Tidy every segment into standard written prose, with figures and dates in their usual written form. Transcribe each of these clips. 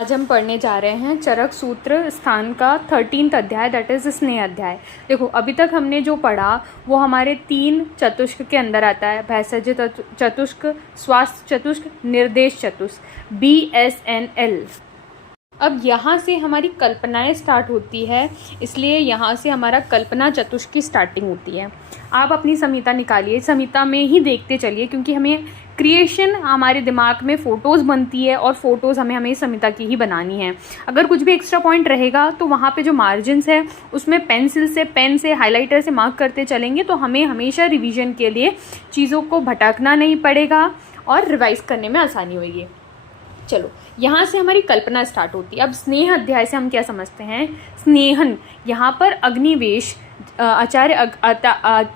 आज हम पढ़ने जा रहे हैं चरक सूत्र स्थान का 13th अध्याय, दैट इज स्नेह अध्याय। देखो, अभी तक हमने जो पढ़ा वो हमारे 3 चतुष्क के अंदर आता है। भैषज चतुष्क, स्वास्थ्य चतुष्क, निर्देश चतुष्क, BSNL। अब यहाँ से हमारी कल्पनाएं स्टार्ट होती है, इसलिए यहाँ से हमारा कल्पना चतुष्क की स्टार्टिंग होती है। आप अपनी संहिता निकालिए, संहिता में ही देखते चलिए, क्योंकि हमें क्रिएशन हमारे दिमाग में फ़ोटोज़ बनती है और फोटोज़ हमें संहिता की ही बनानी है। अगर कुछ भी एक्स्ट्रा पॉइंट रहेगा तो वहाँ पे जो मार्जिन्स है उसमें पेन से हाइलाइटर से मार्क करते चलेंगे, तो हमें हमेशा रिवीजन के लिए चीज़ों को भटकना नहीं पड़ेगा और रिवाइज करने में आसानी होगी। चलो, यहाँ से हमारी कल्पना स्टार्ट होती है। अब स्नेह अध्याय से हम क्या समझते हैं? स्नेहन, यहाँ पर अग्निवेश, आचार्य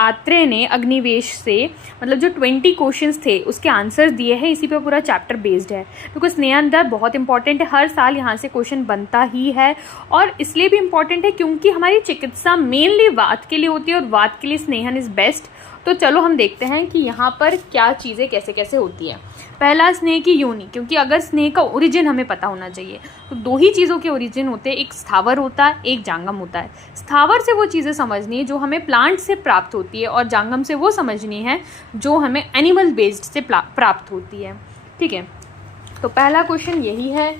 आत्रेय ने अग्निवेश से मतलब जो 20 क्वेश्चंस थे उसके आंसर्स दिए हैं। इसी पे पूरा चैप्टर बेस्ड है, क्योंकि स्नेहाध्याय बहुत इंपॉर्टेंट है। हर साल यहाँ से क्वेश्चन बनता ही है, और इसलिए भी इम्पॉर्टेंट है क्योंकि हमारी चिकित्सा मेनली वात के लिए होती है और वात के लिए स्नेहन इज़ बेस्ट। तो चलो हम देखते हैं कि यहाँ पर क्या चीज़ें कैसे कैसे होती हैं। पहला, स्नेह की योनि, क्योंकि अगर स्नेह का ओरिजिन हमें पता होना चाहिए तो 2 ही चीज़ों के ओरिजिन होते हैं, एक स्थावर होता है, एक जांगम होता है। स्थावर से वो चीज़ें समझनी है जो हमें प्लांट से प्राप्त होती है, और जांगम से वो समझनी है जो हमें एनिमल बेस्ड से प्राप्त होती है। ठीक है, तो पहला क्वेश्चन यही है।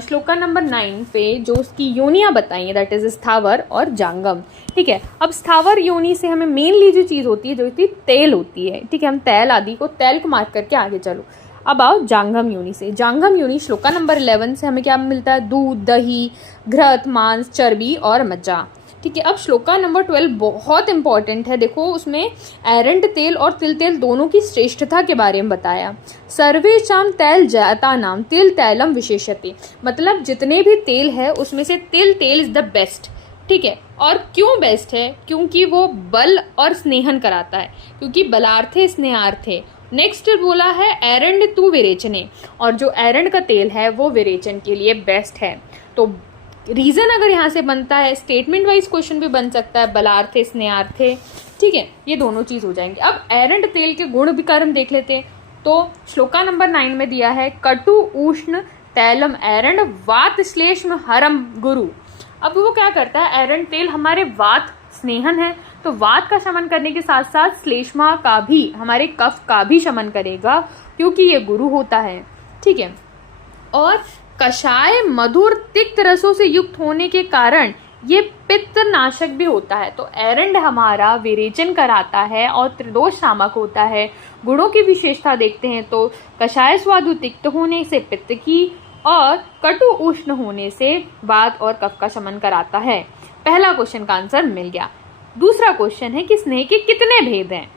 श्लोका नंबर 9 पे जो उसकी योनियाँ बताई हैं, दैट इज स्थावर और जांगम। ठीक है, अब स्थावर योनि से हमें मेनली जो चीज़ होती है जो होती तेल होती है। ठीक है, हम तेल को मार्क करके आगे चलो। अब आओ जांगम योनि से। जांगम योनि श्लोका नंबर 11 से हमें क्या मिलता है? दूध, दही, घृत, मांस, चर्बी और मज्जा। ठीक है, अब श्लोका नंबर 12 बहुत इंपॉर्टेंट है। देखो, उसमें एरंड तेल और तिल तेल दोनों की श्रेष्ठता के बारे में बताया। सर्वेषां तैल जाता नाम तिल तैलम विशेषते, मतलब जितने भी तेल है उसमें से तिल तेल इज द बेस्ट। ठीक है, और क्यों बेस्ट है? क्योंकि वो बल और स्नेहन कराता है, क्योंकि बलार्थे स्नेहार्थे। नेक्स्ट बोला है एरंड तू विरेचने, और जो एरंड का तेल है वो विरेचन के लिए बेस्ट है। तो रीजन अगर यहाँ से बनता है, स्टेटमेंट वाइज क्वेश्चन भी बन सकता है, बलार्थे स्नेहार्थे। ठीक है, ये दोनों चीज हो जाएंगे। अब एरंड तेल के गुण भी कर्म देख लेते हैं। तो श्लोका नंबर 9 में दिया है कटु उष्ण तैलम एरंड वात श्लेष्म हरम गुरु। अब वो क्या करता है? एरंड तेल हमारे वात स्नेहन है, तो वात का शमन करने के साथ साथ श्लेष्मा का भी, हमारे कफ का भी शमन करेगा, क्योंकि ये गुरु होता है। ठीक है, और कषाय मधुर तिक्त रसों से युक्त होने के कारण ये पित्त नाशक भी होता है। तो एरंड हमारा विरेचन कराता है और त्रिदोष शामक होता है। गुणों की विशेषता देखते हैं तो कषाय स्वादु तिक्त होने से पित्त की, और कटु उष्ण होने से वात और कफ का शमन कराता है। पहला क्वेश्चन का आंसर मिल गया। दूसरा क्वेश्चन है कि स्नेह के कितने भेद हैं,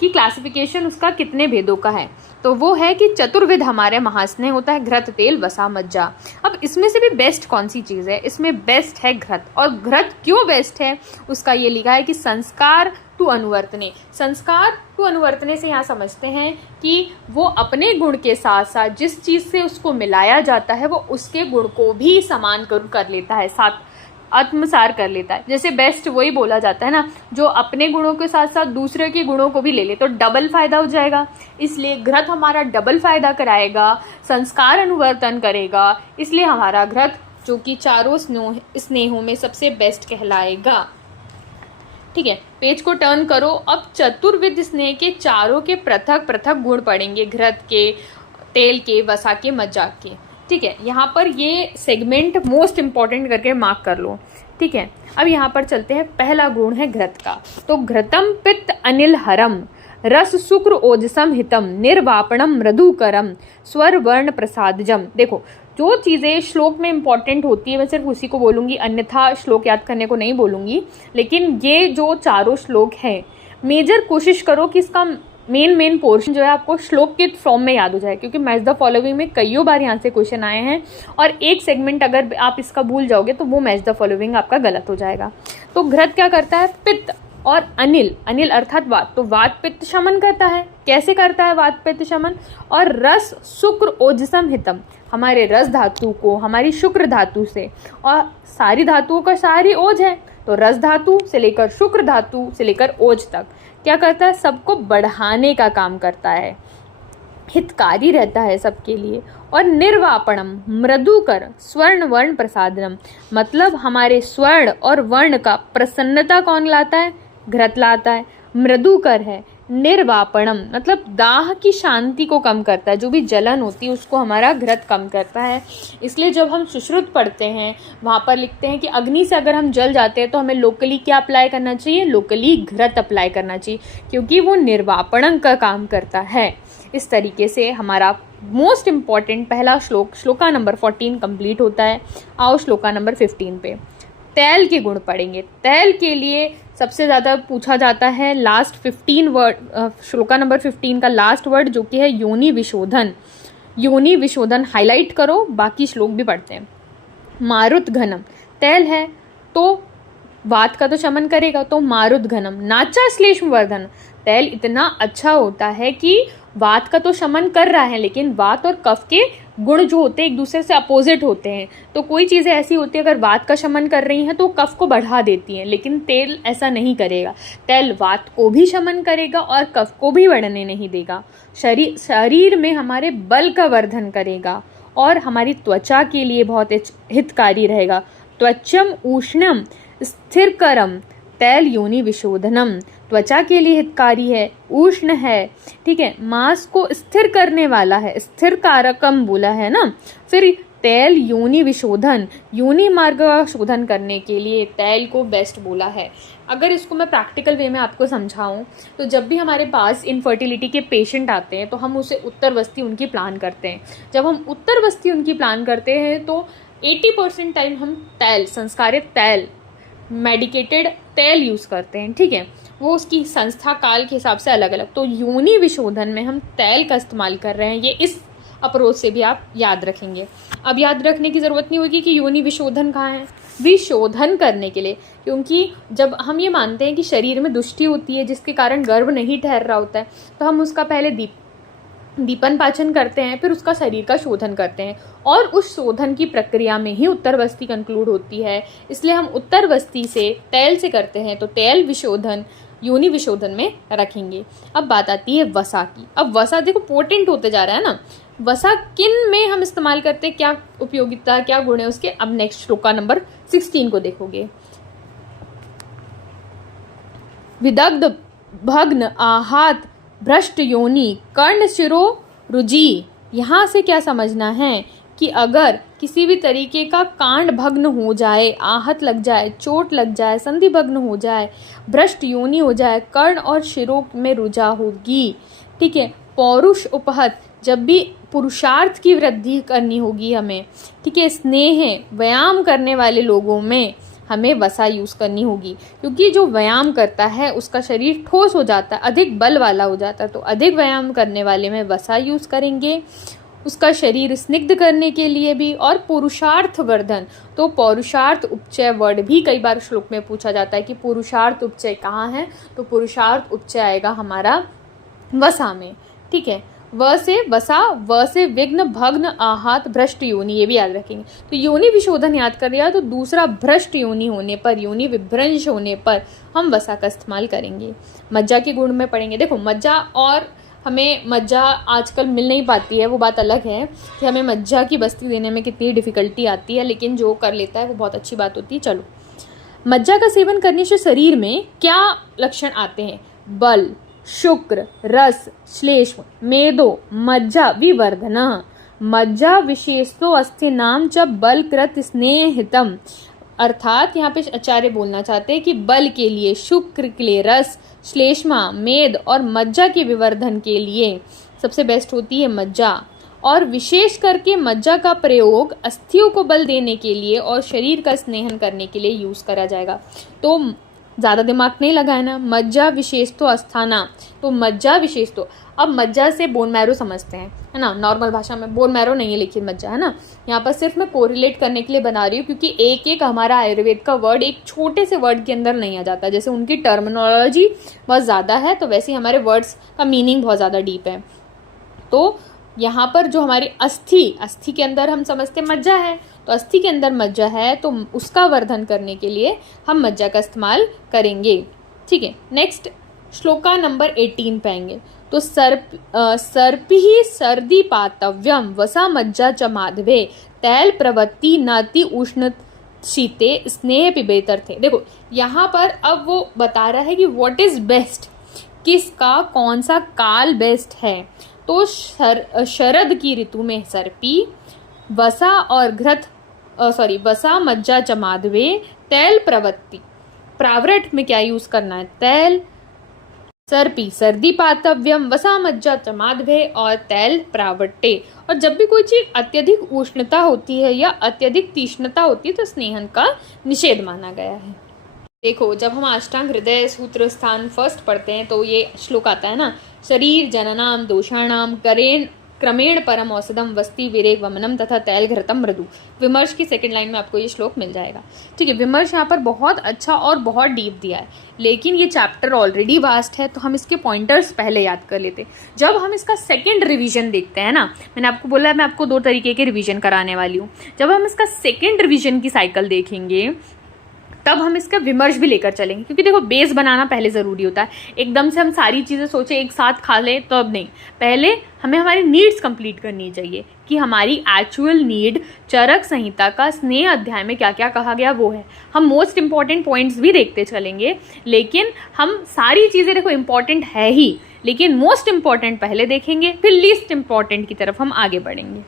कि क्लासिफिकेशन उसका कितने भेदों का है। तो वो है कि चतुर्विध हमारे महास्नेह होता है, घृत, तेल, वसा, मज्जा। अब इसमें से भी बेस्ट कौन सी चीज़ है? इसमें बेस्ट है घृत। और घृत क्यों बेस्ट है? उसका ये लिखा है कि संस्कार टू अनुवर्तने। संस्कार टू अनुवर्तने से यहाँ समझते हैं कि वो अपने गुण के साथ साथ जिस चीज़ से उसको मिलाया जाता है वो उसके गुण को भी समान कर लेता है, साथ आत्मसार कर लेता है। जैसे बेस्ट वही बोला जाता है ना, जो अपने गुणों के साथ साथ दूसरे के गुणों को भी ले ले, तो डबल फायदा हो जाएगा। इसलिए घृत हमारा डबल फायदा कराएगा, संस्कार अनुवर्तन करेगा, इसलिए हमारा घृत जो कि चारों स्नेहों में सबसे बेस्ट कहलाएगा। ठीक है, पेज को टर्न करो। अब चतुर्विध स्नेह के चारों के पृथक पृथक गुण पड़ेंगे, घृत के, तेल के, वसा के, मज्जा के। ठीक है, यहाँ पर ये सेगमेंट मोस्ट इंपॉर्टेंट करके मार्क कर लो। ठीक है, अब यहाँ पर चलते हैं। पहला गुण है घृत का, तो घृतम पित्त अनिल हरम रस शुक्र ओजसम हितम निर्वापणम मृदुकरम स्वर वर्ण प्रसादजम। देखो, जो चीज़ें श्लोक में इंपॉर्टेंट होती है मैं सिर्फ उसी को बोलूँगी, अन्यथा श्लोक याद करने को नहीं बोलूँगी। लेकिन ये जो चारों श्लोक हैं, मेजर कोशिश करो कि इसका मेन पोर्शन जो है आपको श्लोक के फॉर्म में याद हो जाए, क्योंकि मैच द फॉलोइंग में कईयों बार यहाँ से क्वेश्चन आए हैं, और एक सेगमेंट अगर आप इसका भूल जाओगे तो वो मैच द फॉलोइंग आपका गलत हो जाएगा। तो घृत क्या करता है? पित्त और अनिल, अनिल अर्थात वात, तो वात पित्त शमन करता है। कैसे करता है वात पित्त शमन? और रस शुक्र ओजसम हितम, हमारे रस धातु को हमारी शुक्र धातु से, और सारी धातुओं का सारी ओज है, तो रस धातु से लेकर शुक्र धातु से लेकर ओज तक क्या करता है? सबको बढ़ाने का काम करता है। हितकारी रहता है सबके लिए। और निर्वापणम मृदुकर स्वर्ण वर्ण प्रसादनम, मतलब हमारे स्वर्ण और वर्ण का प्रसन्नता कौन लाता है? घृत लाता है। मृदुकर है। निर्वापणम मतलब दाह की शांति को कम करता है, जो भी जलन होती है उसको हमारा घृत कम करता है। इसलिए जब हम सुश्रुत पढ़ते हैं वहाँ पर लिखते हैं कि अग्नि से अगर हम जल जाते हैं तो हमें लोकली क्या अप्लाई करना चाहिए? लोकली घृत अप्लाई करना चाहिए, क्योंकि वो निर्वापणम का काम करता है। इस तरीके से हमारा मोस्ट इम्पॉर्टेंट पहला श्लोका नंबर 14 कंप्लीट होता है। आओ श्लोका नंबर 15 पे तैल के गुण पढ़ेंगे। तैल के लिए सबसे ज़्यादा पूछा जाता है लास्ट 15 वर्ड, श्लोका नंबर 15 का लास्ट वर्ड जो कि है योनि विशोधन। योनि विशोधन हाईलाइट करो, बाकी श्लोक भी पढ़ते हैं। मारुत घनम, तैल है तो वात का तो शमन करेगा, तो मारुत घनम। नाचा श्लेष्म वर्धन, तैल इतना अच्छा होता है कि वात का तो शमन कर रहा है, लेकिन वात और कफ के गुण जो होते हैं एक दूसरे से अपोजिट होते हैं। तो कोई चीज़ें ऐसी होती है अगर वात का शमन कर रही हैं तो कफ को बढ़ा देती हैं, लेकिन तेल ऐसा नहीं करेगा। तेल वात को भी शमन करेगा और कफ को भी बढ़ने नहीं देगा। शरीर में हमारे बल का वर्धन करेगा और हमारी त्वचा के लिए बहुत हितकारी रहेगा। त्वचम उष्णम स्थिरकरम तैल योनि विशोधनम, त्वचा के लिए हितकारी है, उष्ण है, ठीक है, मांस को स्थिर करने वाला है, स्थिर कारकम बोला है ना। फिर तैल योनि विशोधन, योनि मार्ग का शोधन करने के लिए तैल को बेस्ट बोला है। अगर इसको मैं प्रैक्टिकल वे में आपको समझाऊं तो जब भी हमारे पास इनफर्टिलिटी के पेशेंट आते हैं तो हम उसे उत्तरवस्ती उनकी प्लान करते हैं। जब हम उत्तरवस्ती उनकी प्लान करते हैं तो 80% टाइम हम तैल, संस्कारित तैल, मेडिकेटेड तेल यूज़ करते हैं, ठीक है। वो उसकी संस्था काल के हिसाब से अलग अलग। तो योनि विशोधन में हम तेल का इस्तेमाल कर रहे हैं, ये इस अप्रोच से भी आप याद रखेंगे। अब याद रखने की ज़रूरत नहीं होगी कि योनि विशोधन कहाँ है। विशोधन करने के लिए, क्योंकि जब हम ये मानते हैं कि शरीर में दुष्टि होती है जिसके कारण गर्भ नहीं ठहर रहा होता है, तो हम उसका पहले दीपन पाचन करते हैं, फिर उसका शरीर का शोधन करते हैं और उस शोधन की प्रक्रिया में ही उत्तरवस्ती कंक्लूड होती है। इसलिए हम उत्तरवस्ती से तेल से करते हैं, तो तेल विशोधन योनि विशोधन में रखेंगे। अब बात आती है वसा की। अब वसा देखो पोटेंट होते जा रहा है ना। वसा किन में हम इस्तेमाल करते हैं, क्या उपयोगिता, क्या गुण है उसके, अब नेक्स्ट श्लोका नंबर 16 को देखोगे। विदग्ध भग्न आहत भ्रष्ट योनि कर्ण शिरो रुजि। यहाँ से क्या समझना है कि अगर किसी भी तरीके का कांड भग्न हो जाए, आहत लग जाए, चोट लग जाए, संधि भग्न हो जाए, भ्रष्ट योनि हो जाए, कर्ण और शिरों में रुजा होगी, ठीक है। पौरुष उपहत, जब भी पुरुषार्थ की वृद्धि करनी होगी हमें, ठीक है, स्नेह व्यायाम करने वाले लोगों में हमें वसा यूज़ करनी होगी, क्योंकि जो व्यायाम करता है उसका शरीर ठोस हो जाता है, अधिक बल वाला हो जाता है। तो अधिक व्यायाम करने वाले में वसा यूज़ करेंगे, उसका शरीर स्निग्ध करने के लिए भी। और पुरुषार्थ वर्धन, तो पुरुषार्थ उपचय वर्ड भी कई बार श्लोक में पूछा जाता है कि पुरुषार्थ उपचय कहाँ है, तो पुरुषार्थ उपचय आएगा हमारा वसा में, ठीक है। व से वसा, व से विघ्न भग्न आहत भ्रष्ट योनि, ये भी याद रखेंगे। तो योनि विशोधन याद कर लिया, तो दूसरा भ्रष्ट योनि होने पर, योनि विभ्रंश होने पर हम वसा का इस्तेमाल करेंगे। मज्जा के गुण में पढ़ेंगे। देखो मज्जा, और हमें मज्जा आजकल मिल नहीं पाती है, वो बात अलग है कि हमें मज्जा की बस्ती देने में कितनी डिफ़िकल्टी आती है, लेकिन जो कर लेता है वो बहुत अच्छी बात होती है। चलो, मज्जा का सेवन करने से शरीर में क्या लक्षण आते हैं? बल, शुक्र, रस, श्लेष्म, मेदो, मज्जा विवर्धना। मज्जा विशेषतो अस्थि नाम च बल कृत स्नेहितम, अर्थात यहाँ पे आचार्य बोलना चाहते हैं कि बल के लिए, शुक्र के लिए, रस, श्लेष्मा, मेद और मज्जा के विवर्धन के लिए सबसे बेस्ट होती है मज्जा। और विशेष करके मज्जा का प्रयोग अस्थियों को बल देने के लिए और शरीर का स्नेहन करने के लिए यूज़ करा जाएगा। तो ज़्यादा दिमाग नहीं लगाना। मज्जा विशेष तो अस्थाना, तो मज्जा विशेष तो, अब मज्जा से बोन मैरो समझते हैं, है ना। नॉर्मल भाषा में बोन मैरो नहीं है लिखित मज्जा, है ना। यहाँ पर सिर्फ मैं कोरिलेट करने के लिए बना रही हूँ, क्योंकि एक एक हमारा आयुर्वेद का वर्ड एक छोटे से वर्ड के अंदर नहीं आ जाता। जैसे उनकी टर्मिनोलॉजी बहुत ज़्यादा है, तो वैसे ही हमारे वर्ड्स का मीनिंग बहुत ज़्यादा डीप है। तो यहाँ पर जो हमारी अस्थि के अंदर हम समझते मज्जा है, तो अस्थि के अंदर मज्जा है, तो उसका वर्धन करने के लिए हम मज्जा का इस्तेमाल करेंगे, ठीक है। नेक्स्ट श्लोका नंबर 18 पे आएंगे। तो सर्पि सर्दी पातव्यम वसा मज्जा च माधवे तैल प्रवृत्ति नाति उष्ण शीते स्नेह पिबेतर थे। देखो यहाँ पर अब वो बता रहा है कि व्हाट इज बेस्ट, किसका कौन सा काल बेस्ट है। तो शरद की ऋतु में सर्पी, वसा और वसा मज्जा च माधवे तैल प्रवृत्ति, प्रावृट में क्या यूज करना है, तैल, सर्पी सर्दी पातव्यम वसा मज्जा च माधवे और तैल प्रावट्टे। और जब भी कोई चीज अत्यधिक उष्णता होती है या अत्यधिक तीक्ष्णता होती है तो स्नेहन का निषेध माना गया है। देखो जब हम अष्टांग हृदय सूत्र स्थान फर्स्ट पढ़ते हैं तो ये श्लोक आता है ना, शरीर जननाम दोषाणाम क्रमेण परम औषधम वस्ति विरेक वमनम तथा तैल घृतम मृदु। विमर्श की सेकंड लाइन में आपको ये श्लोक मिल जाएगा। ठीक है, विमर्श यहाँ पर बहुत अच्छा और बहुत डीप दिया है, लेकिन ये चैप्टर ऑलरेडी वास्ट है तो हम इसके पॉइंटर्स पहले याद कर लेते। जब हम इसका सेकंड रिवीजन देखते हैं ना, मैंने आपको बोला मैं आपको 2 तरीके के रिवीजन कराने वाली हूँ। जब हम इसका सेकेंड रिवीजन की साइकिल देखेंगे तब हम इसका विमर्श भी लेकर चलेंगे, क्योंकि देखो बेस बनाना पहले ज़रूरी होता है। एकदम से हम सारी चीज़ें सोचे एक साथ खा लें तो अब नहीं, पहले हमें हमारी नीड्स कंप्लीट करनी चाहिए कि हमारी एक्चुअल नीड चरक संहिता का स्नेह अध्याय में क्या क्या कहा गया वो है। हम मोस्ट इंपॉर्टेंट पॉइंट्स भी देखते चलेंगे, लेकिन हम सारी चीज़ें देखो इंपॉर्टेंट है ही, लेकिन मोस्ट इंपॉर्टेंट पहले देखेंगे फिर लीस्ट इंपॉर्टेंट की तरफ हम आगे बढ़ेंगे।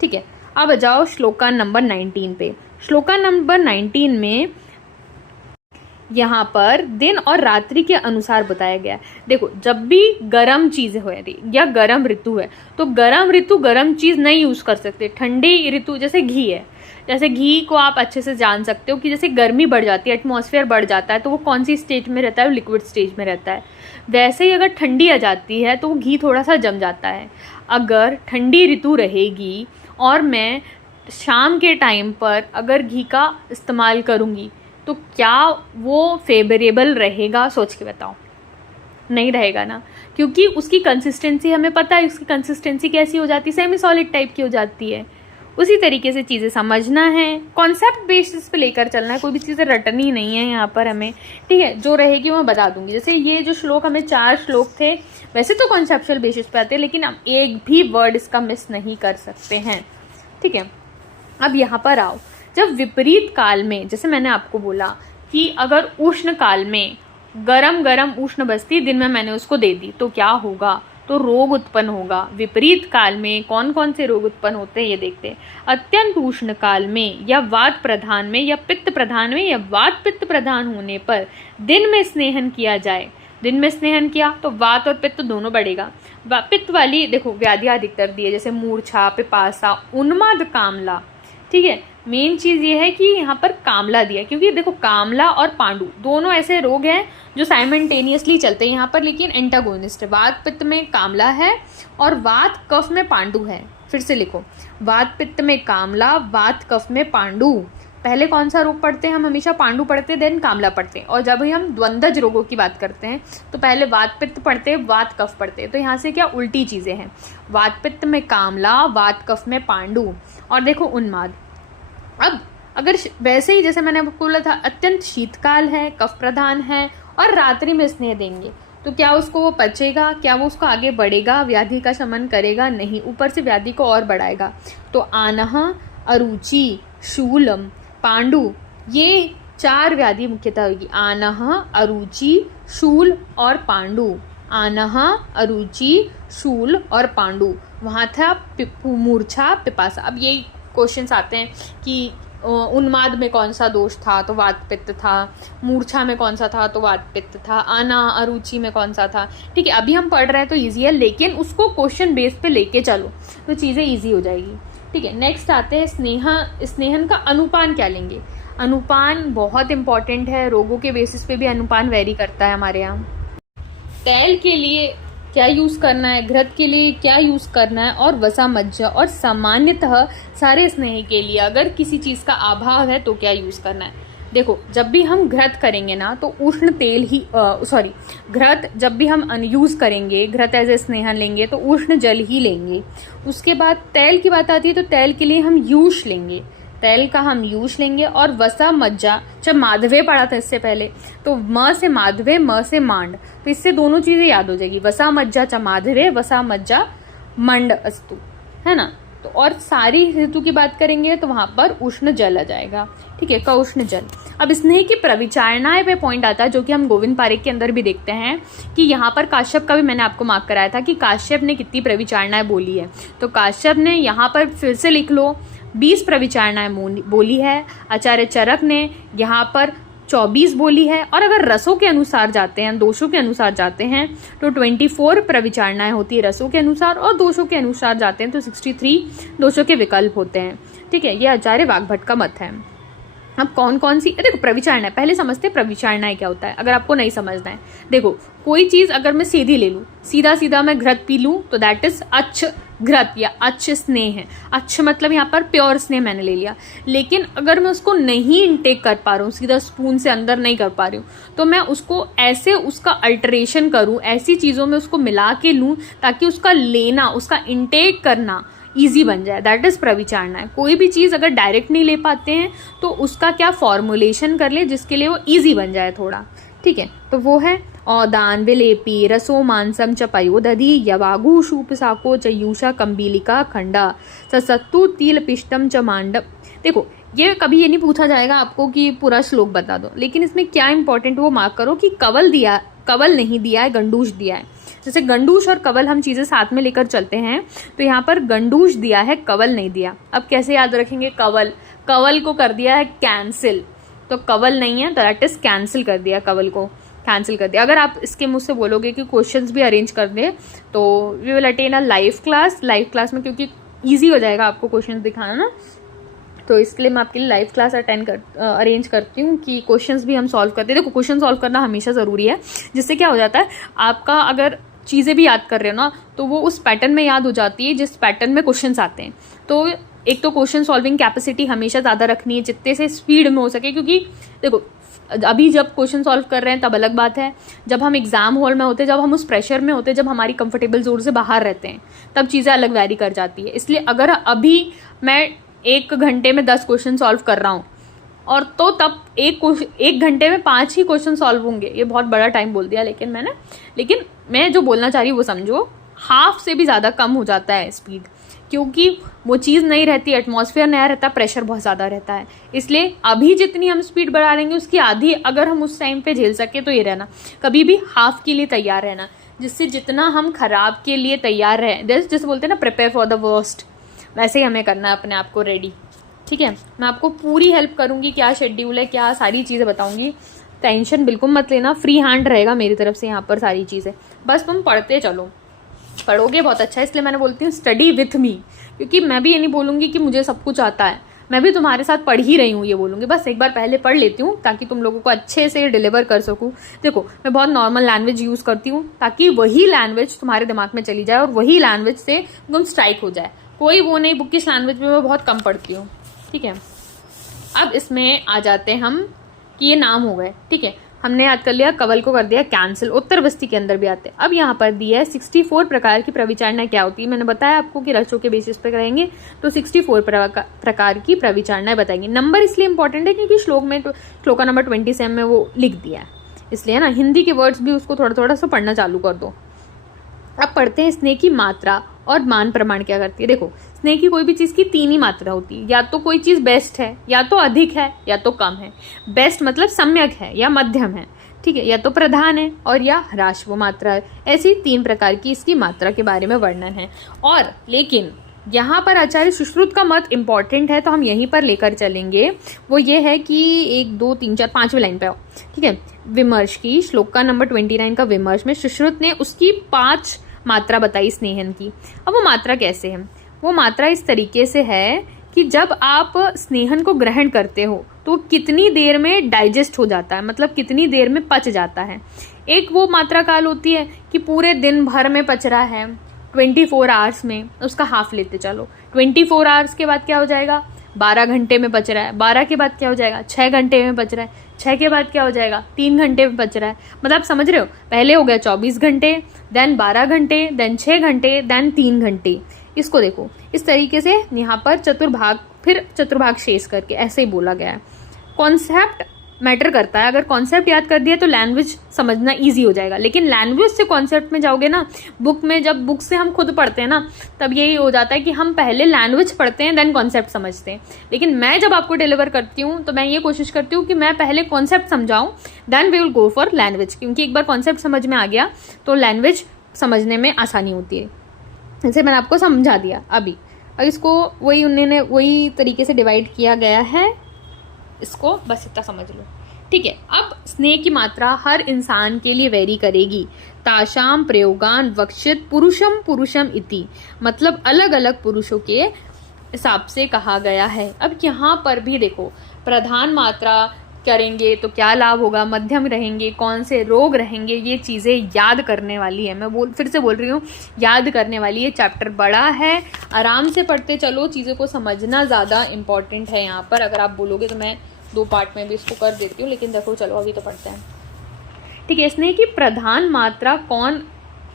ठीक है, अब जाओ श्लोका नंबर 19 पे। श्लोका नंबर 19 में यहाँ पर दिन और रात्रि के अनुसार बताया गया है। देखो जब भी गर्म चीज़ें हो रही या गर्म ऋतु है तो गर्म ऋतु गर्म चीज़ नहीं यूज़ कर सकते। ठंडी ऋतु जैसे घी है, जैसे घी को आप अच्छे से जान सकते हो कि जैसे गर्मी बढ़ जाती है, एटमॉस्फेयर बढ़ जाता है तो वो कौन सी स्टेज में रहता है, लिक्विड स्टेज में रहता है। वैसे ही अगर ठंडी आ जाती है तो वो घी थोड़ा सा जम जाता है। अगर ठंडी ऋतु रहेगी और मैं शाम के टाइम पर अगर घी का इस्तेमाल करूँगी तो क्या वो फेवरेबल रहेगा, सोच के बताओ। नहीं रहेगा ना, क्योंकि उसकी कंसिस्टेंसी हमें पता है, उसकी कंसिस्टेंसी कैसी हो जाती है, सेमी सॉलिड टाइप की हो जाती है। उसी तरीके से चीज़ें समझना है, कॉन्सेप्ट बेसिस पे लेकर चलना है, कोई भी चीज़ें रटनी नहीं है यहाँ पर हमें। ठीक है, जो रहेगी मैं बता दूंगी। जैसे ये जो श्लोक हमें 4 श्लोक थे, वैसे तो कॉन्सेप्चुअल बेसिस पे आते हैं, लेकिन हम एक भी वर्ड इसका मिस नहीं कर सकते हैं। ठीक है, अब यहाँ पर आओ। जब विपरीत काल में, जैसे मैंने आपको बोला कि अगर उष्ण काल में गरम गरम उष्ण बस्ती दिन में मैंने उसको दे दी तो क्या होगा, तो रोग उत्पन्न होगा। विपरीत काल में कौन कौन से रोग उत्पन्न होते हैं ये देखते हैं। अत्यंत उष्ण काल में या वात प्रधान में या पित्त प्रधान में या वात पित्त प्रधान होने पर दिन में स्नेहन किया जाए। दिन में स्नेहन किया तो वात और पित्त दोनों बढ़ेगा। पित्त वाली देखो व्याधियां अधिकतर दी है, जैसे मूर्छा, पिपासा, उन्माद, कामला। ठीक है, मेन चीज़ ये है कि यहाँ पर कामला दिया, क्योंकि देखो कामला और पांडु दोनों ऐसे रोग हैं जो साइमल्टेनियसली चलते हैं यहाँ पर, लेकिन एंटागोनिस्ट है। वात पित्त में कामला है और वात कफ में पांडु है। फिर से लिखो, वात पित्त में कामला, वात कफ में पांडु। पहले कौन सा रोग पढ़ते हैं हम, हमेशा पांडु पढ़ते हैं देन कामला पढ़ते हैं। और जब हम द्वंद्वज रोगों की बात करते हैं तो पहले वात पित्त पढ़ते हैं, वात कफ पढ़ते हैं। तो यहाँ से क्या उल्टी चीज़ें हैं, वात पित्त में कामला, वात कफ में पांडु। और देखो उन्माद। अब अगर वैसे ही जैसे मैंने आपको बोला था अत्यंत शीतकाल है, कफ प्रधान है और रात्रि में स्नेह देंगे तो क्या उसको वो पचेगा, क्या वो उसको आगे बढ़ेगा, व्याधि का शमन करेगा? नहीं, ऊपर से व्याधि को और बढ़ाएगा। तो आनह, अरुचि, शूलम, पांडु, ये 4 व्याधि मुख्यतः होगी। आनह, अरुचि, शूल और पांडु। आनह, अरुचि, शूल और पांडु। वहाँ था मूर्छा, पिपासा। अब यही क्वेश्चंस आते हैं कि उन्माद में कौन सा दोष था, तो वात पित्त था। मूर्छा में कौन सा था, तो वात पित्त था। आना, अरुचि में कौन सा था। ठीक है, अभी हम पढ़ रहे हैं तो ईजी है, लेकिन उसको क्वेश्चन बेस पे लेके चलो तो चीज़ें ईजी हो जाएगी। ठीक है, नेक्स्ट आते हैं स्नेहन का अनुपान क्या लेंगे। अनुपान बहुत इंपॉर्टेंट है, रोगों के बेसिस पे भी अनुपान वेरी करता है हमारे यहाँ। तैल के लिए क्या यूज़ करना है, घृत के लिए क्या यूज़ करना है, और वसा मज्जा, और सामान्यतः सारे स्नेह के लिए अगर किसी चीज़ का अभाव है तो क्या यूज़ करना है। देखो जब भी हम घृत करेंगे ना तो उष्ण तेल ही घृत जब भी हम यूज़ करेंगे, घृत एज ए स्नेहन लेंगे तो उष्ण जल ही लेंगे। उसके बाद तैल की बात आती है तो तैल के लिए हम यूष लेंगे। तैल का हम यूश लेंगे, और वसा मज्जा, जब माधवे पढ़ा था इससे पहले, तो म से माधवे, म से मांड, तो इससे दोनों चीजें याद हो जाएगी, वसा मज्जा च माधवे, वसा मज्जा मंड अस्तु, है ना। तो और सारी ऋतु की बात करेंगे तो वहां पर उष्ण जल आ जाएगा, ठीक है, का उष्ण जल। अब स्नेह की प्रविचारणाएं पे पॉइंट आता है, जो कि हम गोविंद पारेख के अंदर भी देखते हैं कि यहाँ पर काश्यप का भी मैंने आपको मार्क कराया था कि काश्यप ने कितनी प्रविचारणाएं बोली है। तो काश्यप ने यहाँ पर फिर से लिख लो 20 प्रविचारणाएं बोली है, आचार्य चरक ने यहाँ पर 24 बोली है, और अगर रसों के अनुसार जाते हैं, दोषों के अनुसार जाते हैं तो 24 प्रविचारणाएं होती है रसों के अनुसार, और दोषों के अनुसार जाते हैं तो 63 दोषों के विकल्प होते हैं, ठीक है। ये आचार्य वाग्भट का मत है। अब कौन कौन सी, देखो प्रविचारणाएं पहले समझते हैं, प्रविचारणाएं क्या होता है अगर आपको नहीं समझना है। देखो कोई चीज अगर मैं सीधी ले लूं, सीधा सीधा मैं घृत पी लूं, तो दैट इज अच्छ घृत या अच्छ स्नेह है। अच्छ मतलब यहाँ पर प्योर स्नेह मैंने ले लिया। लेकिन अगर मैं उसको नहीं इनटेक कर पा रहा हूँ, सीधा स्पून से अंदर नहीं कर पा रही हूँ, तो मैं उसको ऐसे उसका अल्टरेशन करूँ, ऐसी चीजों में उसको मिला के लूँ ताकि उसका लेना, उसका इनटेक करना ईजी बन जाए, दैट इज प्रविचारणा है। कोई भी चीज अगर डायरेक्ट नहीं ले पाते हैं तो उसका क्या फॉर्मुलेशन कर ले जिसके लिए वो ईजी बन जाए थोड़ा, ठीक है। तो वो है औदान विलेपी रसो मांसम च पयोदधि यवागु शूप साको चयूषा कंबीलिका खंडा सत्तु तिल पिष्टम च मांडव। देखो ये कभी ये नहीं पूछा जाएगा आपको कि पूरा श्लोक बता दो, लेकिन इसमें क्या इंपॉर्टेंट वो मार्क करो कि कवल दिया, कवल नहीं दिया है, गंडूश दिया है। जैसे गंडूश और कवल हम चीजें साथ में लेकर चलते हैं, तो यहाँ पर गंडूश दिया है, कवल नहीं दिया। अब कैसे याद रखेंगे, कवल, कवल को कर दिया है कैंसिल, तो कवल नहीं है तो दैट इज कैंसिल कर दिया, कवल को कैंसिल कर दिया। अगर आप इसके मुझसे बोलोगे कि क्वेश्चंस भी अरेंज कर दे तो we will attend a live class. Live class में क्योंकि ईजी हो जाएगा आपको क्वेश्चंस दिखाना ना, तो इसके लिए मैं आपके लिए लाइव क्लास अरेंज करती हूँ कि क्वेश्चंस भी हम सॉल्व करते हैं। देखो क्वेश्चन सॉल्व करना हमेशा ज़रूरी है, जिससे क्या हो जाता है आपका, अगर चीज़ें भी याद कर रहे हो ना तो वो उस पैटर्न में याद हो जाती है जिस पैटर्न में क्वेश्चंस आते हैं। तो एक तो क्वेश्चन सॉल्विंग कैपेसिटी हमेशा ज़्यादा रखनी है जितने से स्पीड में हो सके, क्योंकि देखो अभी जब क्वेश्चन सॉल्व कर रहे हैं तब अलग बात है, जब हम एग्जाम हॉल में होते हैं, जब हम उस प्रेशर में होते हैं, जब हमारी कंफर्टेबल जोन से बाहर रहते हैं, तब चीज़ें अलग वैरी कर जाती है। इसलिए अगर अभी मैं 1 घंटे में 10 क्वेश्चन सॉल्व कर रहा हूँ और तो तब एक घंटे में 5 ही क्वेश्चन सॉल्व होंगे, ये बहुत बड़ा टाइम बोल दिया लेकिन मैं जो बोलना चाह रही हूँ वो समझो, हाफ से भी ज़्यादा कम हो जाता है स्पीड, क्योंकि वो चीज़ नहीं रहती, एटमॉस्फेयर नया रहता, प्रेशर बहुत ज़्यादा रहता है। इसलिए अभी जितनी हम स्पीड बढ़ा लेंगे उसकी आधी अगर हम उस टाइम पे झेल सके तो ये रहना, कभी भी हाफ के लिए तैयार रहना, जिससे जितना हम खराब के लिए तैयार रहें, जैसे बोलते हैं ना प्रिपेयर फॉर द वर्स्ट, वैसे ही हमें करना है अपने आप को रेडी, ठीक है। मैं आपको पूरी हेल्प करूँगी, क्या शेड्यूल है, क्या सारी चीज़ें बताऊँगी, टेंशन बिल्कुल मत लेना, फ्री हैंड रहेगा मेरी तरफ से यहाँ पर सारी चीज़ें, बस तुम पढ़ते चलो, पढ़ोगे बहुत अच्छा है। इसलिए मैंने बोलती हूँ स्टडी विथ मी, क्योंकि मैं भी ये नहीं बोलूँगी कि मुझे सब कुछ आता है, मैं भी तुम्हारे साथ पढ़ ही रही हूँ ये बोलूँगी, बस एक बार पहले पढ़ लेती हूँ ताकि तुम लोगों को अच्छे से डिलीवर कर सकूँ। देखो मैं बहुत नॉर्मल लैंग्वेज यूज़ करती हूँ ताकि वही लैंग्वेज तुम्हारे दिमाग में चली जाए और वही लैंग्वेज से एकदम स्ट्राइक हो जाए, कोई वो नहीं बुकिश लैंग्वेज में मैं बहुत कम पढ़ती हूँ, ठीक है। अब इसमें आ जाते हैं हम कि ये नाम हो गए, ठीक है, हमने याद कर लिया, कवल को कर दिया कैंसिल, उत्तर बस्ती के अंदर भी आते हैं। अब यहाँ पर दिया है 64 प्रकार की प्रविचारणा क्या होती है, मैंने बताया आपको कि रसों के बेसिस पर करेंगे तो 64 प्रकार की प्रविचारणाएं बताएंगे। नंबर इसलिए इंपॉर्टेंट है क्योंकि श्लोका नंबर 27 में वो लिख दिया है, इसलिए ना हिंदी के वर्ड्स भी उसको थोड़ा थोड़ा सा पढ़ना चालू कर दो। अब पढ़ते हैं स्नेह की मात्रा और मान प्रमाण क्या करती है। देखो स्नेह की कोई भी चीज़ की 3 ही मात्रा होती है, या तो कोई चीज़ बेस्ट है, या तो अधिक है, या तो कम है। बेस्ट मतलब सम्यक है या मध्यम है, ठीक है, या तो प्रधान है और या ह्रास्व मात्रा है। ऐसी 3 प्रकार की इसकी मात्रा के बारे में वर्णन है। और लेकिन यहाँ पर आचार्य सुश्रुत का मत इंपॉर्टेंट है तो हम यहीं पर लेकर चलेंगे, वो ये है कि 1 2 3 4 5वें लाइन पे आओ, ठीक है। विमर्श की श्लोका नंबर 29 का विमर्श में सुश्रुत ने उसकी 5 मात्रा बताई स्नेहन की। अब वो मात्रा कैसे है, वो मात्रा इस तरीके से है कि जब आप स्नेहन को ग्रहण करते हो तो कितनी देर में डाइजेस्ट हो जाता है, मतलब कितनी देर में पच जाता है। एक वो मात्रा काल होती है कि पूरे दिन भर में पच रहा है 24 आवर्स में, उसका हाफ लेते चलो, 24 आवर्स के बाद क्या हो जाएगा, 12 घंटे में पच रहा है, 12 के बाद क्या हो जाएगा, 6 घंटे में पच रहा है, 6 के बाद क्या हो जाएगा, 3 घंटे में पच रहा है। मतलब आप समझ रहे हो, पहले हो गया 24 घंटे, देन 12 घंटे, देन 6 घंटे, देन 3 घंटे। इसको देखो इस तरीके से यहाँ पर चतुर्भाग फिर चतुर्भाग शेष करके, ऐसे ही बोला गया है। कॉन्सेप्ट मैटर करता है, अगर कॉन्सेप्ट याद कर दिया तो लैंग्वेज समझना इजी हो जाएगा। लेकिन लैंग्वेज से कॉन्सेप्ट में जाओगे ना, बुक में जब बुक से हम खुद पढ़ते हैं ना, तब यही हो जाता है कि हम पहले लैंग्वेज पढ़ते हैं देन कॉन्सेप्ट समझते हैं। लेकिन मैं जब आपको डिलीवर करती हूँ तो मैं ये कोशिश करती हूँ कि मैं पहले कॉन्सेप्ट समझाऊँ, then we will go for language, क्योंकि एक बार कॉन्सेप्ट समझ में आ गया तो लैंग्वेज समझने में आसानी होती है। जैसे मैंने आपको समझा दिया अभी, और इसको वही उन्होंने वही तरीके से डिवाइड किया गया है, इसको बस इतना समझ लो, ठीक है। अब स्नेह की मात्रा हर इंसान के लिए वेरी करेगी। ताशाम प्रयोगान वक्षित पुरुषम पुरुषम इति, मतलब अलग अलग पुरुषों के हिसाब से कहा गया है। अब यहाँ पर भी देखो, प्रधान मात्रा करेंगे तो क्या लाभ होगा, मध्यम रहेंगे, कौन से रोग रहेंगे, ये चीज़ें याद करने वाली है। मैं फिर से बोल रही हूँ, याद करने वाली है। चैप्टर बड़ा है, आराम से पढ़ते चलो, चीज़ों को समझना ज़्यादा इंपॉर्टेंट है यहाँ पर। अगर आप बोलोगे तो मैं 2 पार्ट में भी इसको कर देती हूँ, लेकिन देखो चलो अभी तो पढ़ते हैं, ठीक है। स्नेह की प्रधान मात्रा कौन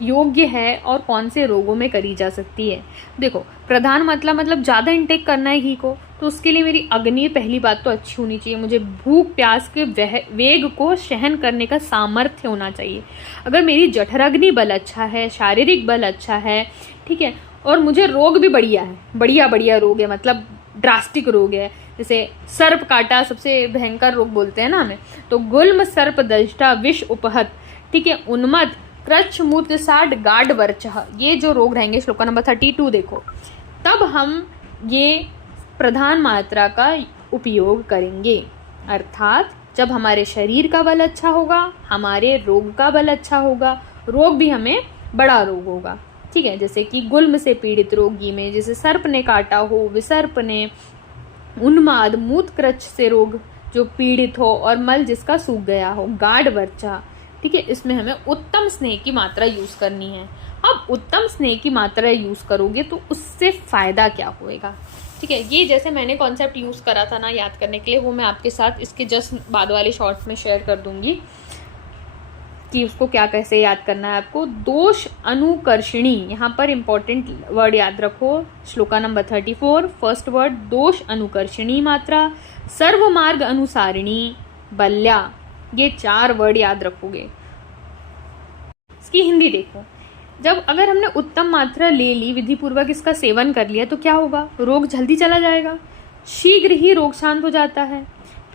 योग्य है और कौन से रोगों में करी जा सकती है। देखो, प्रधान मतलब ज़्यादा इंटेक करना है घी को, तो उसके लिए मेरी अग्नि पहली बात तो अच्छी होनी चाहिए। मुझे भूख प्यास के वेग को सहन करने का सामर्थ्य होना चाहिए। अगर मेरी जठराग्नि बल अच्छा है, शारीरिक बल अच्छा है, ठीक है, और मुझे रोग भी बढ़िया है, बढ़िया रोग है, मतलब ड्रास्टिक रोग है, जैसे सर्प काटा सबसे भयंकर रोग बोलते हैं ना हमें, तो गुल्म सर्प दंष्टा विष उपहत, ठीक है, उन्मत्त कृच्छ मूत्र साठ गाढ़ वर्चः, ये जो रोग रहेंगे, श्लोक नंबर 32 देखो, तब हम ये प्रधान मात्रा का उपयोग करेंगे। अर्थात जब हमारे शरीर का बल अच्छा होगा, हमारे रोग का बल अच्छा होगा, रोग भी हमें बड़ा रोग होगा, ठीक है, जैसे कि गुल्म से पीड़ित रोगी में जैसे सर्प ने काटा हो, विसर्प ने, उन्माद मूत्रकृच्छ से रोग जो पीड़ित हो, और मल जिसका सूख गया हो, गाढ़ वर्चा, ठीक है, इसमें हमें उत्तम स्नेह की मात्रा यूज करनी है। अब उत्तम स्नेह की मात्रा यूज करोगे तो उससे फायदा क्या होएगा, ठीक है। ये जैसे मैंने कॉन्सेप्ट यूज करा था ना याद करने के लिए, वो मैं आपके साथ इसके जस्ट बाद वाले शॉर्ट्स में शेयर कर दूंगी कि उसको क्या कैसे याद करना है आपको। दोष अनुकर्षणी, यहाँ पर इंपॉर्टेंट वर्ड याद रखो, श्लोका नंबर 34 फर्स्ट वर्ड दोष अनुकर्षणी मात्रा, सर्व मार्ग अनुसारिणी, बल्या, ये 4 वर्ड याद रखोगे। इसकी हिंदी देखो, जब अगर हमने उत्तम मात्रा ले ली, विधि पूर्वक इसका सेवन कर लिया, तो क्या होगा, रोग जल्दी चला जाएगा, शीघ्र ही रोग शांत हो जाता है।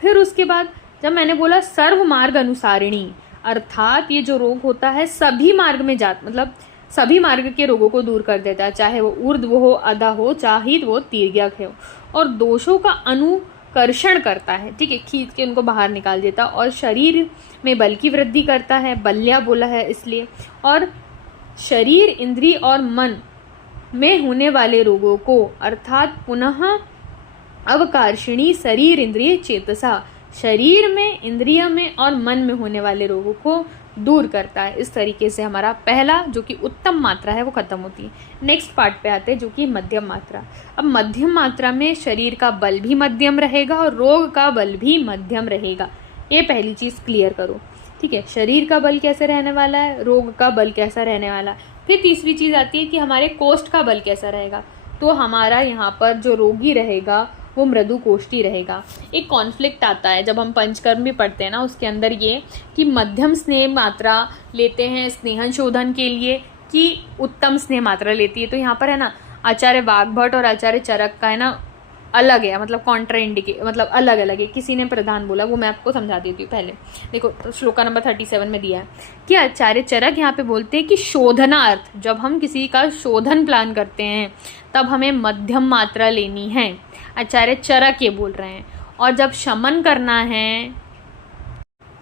फिर उसके बाद जब मैंने बोला सर्व मार्ग अनुसारिणी, अर्थात ये जो रोग होता है सभी मार्ग में मतलब सभी मार्ग के रोगों को दूर कर देता है, चाहे वो ऊर्ध्व हो, अधा हो, चाहे वो तिर्यक हो, और दोषों का अनुकर्षण करता है, ठीक है, खींच के उनको बाहर निकाल देता, और शरीर में बल की वृद्धि करता है, बल्या बोला है इसलिए, और शरीर, इंद्रिय और मन में होने वाले रोगों को, अर्थात पुनः अवकार्षिणी शरीर इंद्रिय चेतसा, शरीर में, इंद्रिय में और मन में होने वाले रोगों को दूर करता है। इस तरीके से हमारा पहला जो कि उत्तम मात्रा है वो खत्म होती है। नेक्स्ट पार्ट पे आते हैं जो कि मध्यम मात्रा। अब मध्यम मात्रा में शरीर का बल भी मध्यम रहेगा और रोग का बल भी मध्यम रहेगा। ये पहली चीज क्लियर करो, ठीक है। शरीर का बल कैसे रहने वाला है, रोग का बल कैसा रहने वाला। फिर तीसरी चीज आती है कि हमारे कोष्ठ का बल कैसा रहेगा। तो हमारा यहाँ पर जो रोगी रहेगा वो मृदु कोष्ठी रहेगा। एक कॉन्फ्लिक्ट आता है जब हम पंचकर्म भी पढ़ते हैं ना, उसके अंदर ये कि मध्यम स्नेह मात्रा लेते हैं स्नेहन शोधन के लिए कि उत्तम स्नेह मात्रा लेती है। तो यहाँ पर है ना आचार्य वाग्भट और आचार्य चरक का है ना अलग है, मतलब कॉन्ट्राइंडिकेट, मतलब अलग अलग है। किसी ने प्रधान बोला, वो मैं आपको समझा देती हूँ पहले। देखो तो श्लोका नंबर 37 में दिया है कि आचार्य चरक यहाँ पे बोलते हैं कि शोधनार्थ, जब हम किसी का शोधन प्लान करते हैं तब हमें मध्यम मात्रा लेनी है। आचार्य चरक ये बोल रहे हैं। और जब शमन करना है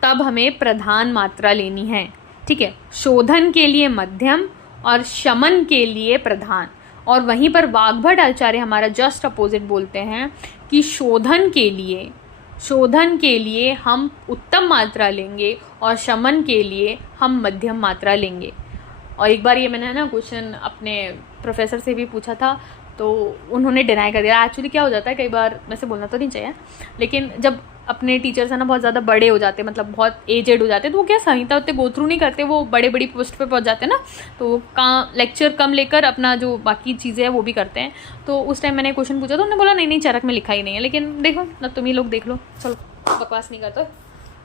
तब हमें प्रधान मात्रा लेनी है, ठीक है। शोधन के लिए मध्यम और शमन के लिए प्रधान। और वहीं पर वाग्भट आचार्य हमारा जस्ट अपोजिट बोलते हैं कि शोधन के लिए हम उत्तम मात्रा लेंगे और शमन के लिए हम मध्यम मात्रा लेंगे। और एक बार ये मैंने ना क्वेश्चन अपने प्रोफेसर से भी पूछा था, तो उन्होंने डिनाई कर दिया। एक्चुअली क्या हो जाता है, कई बार वैसे बोलना तो नहीं चाहिए, लेकिन जब अपने टीचर्स है ना बहुत ज़्यादा बड़े हो जाते हैं, मतलब बहुत एजेड हो जाते हैं, तो वो क्या संहिता उतने गो थ्रू नहीं करते, वो बड़ी बड़ी पोस्ट पे पहुंच जाते हैं ना, तो लेक्चर कम लेकर अपना जो बाकी चीज़ें हैं वो भी करते हैं। तो उस टाइम मैंने क्वेश्चन पूछा तो उन्होंने बोला नहीं चरक में लिखा ही नहीं है, लेकिन देखो ना, तुम ही लोग देख लो, चलो बकवास नहीं करते,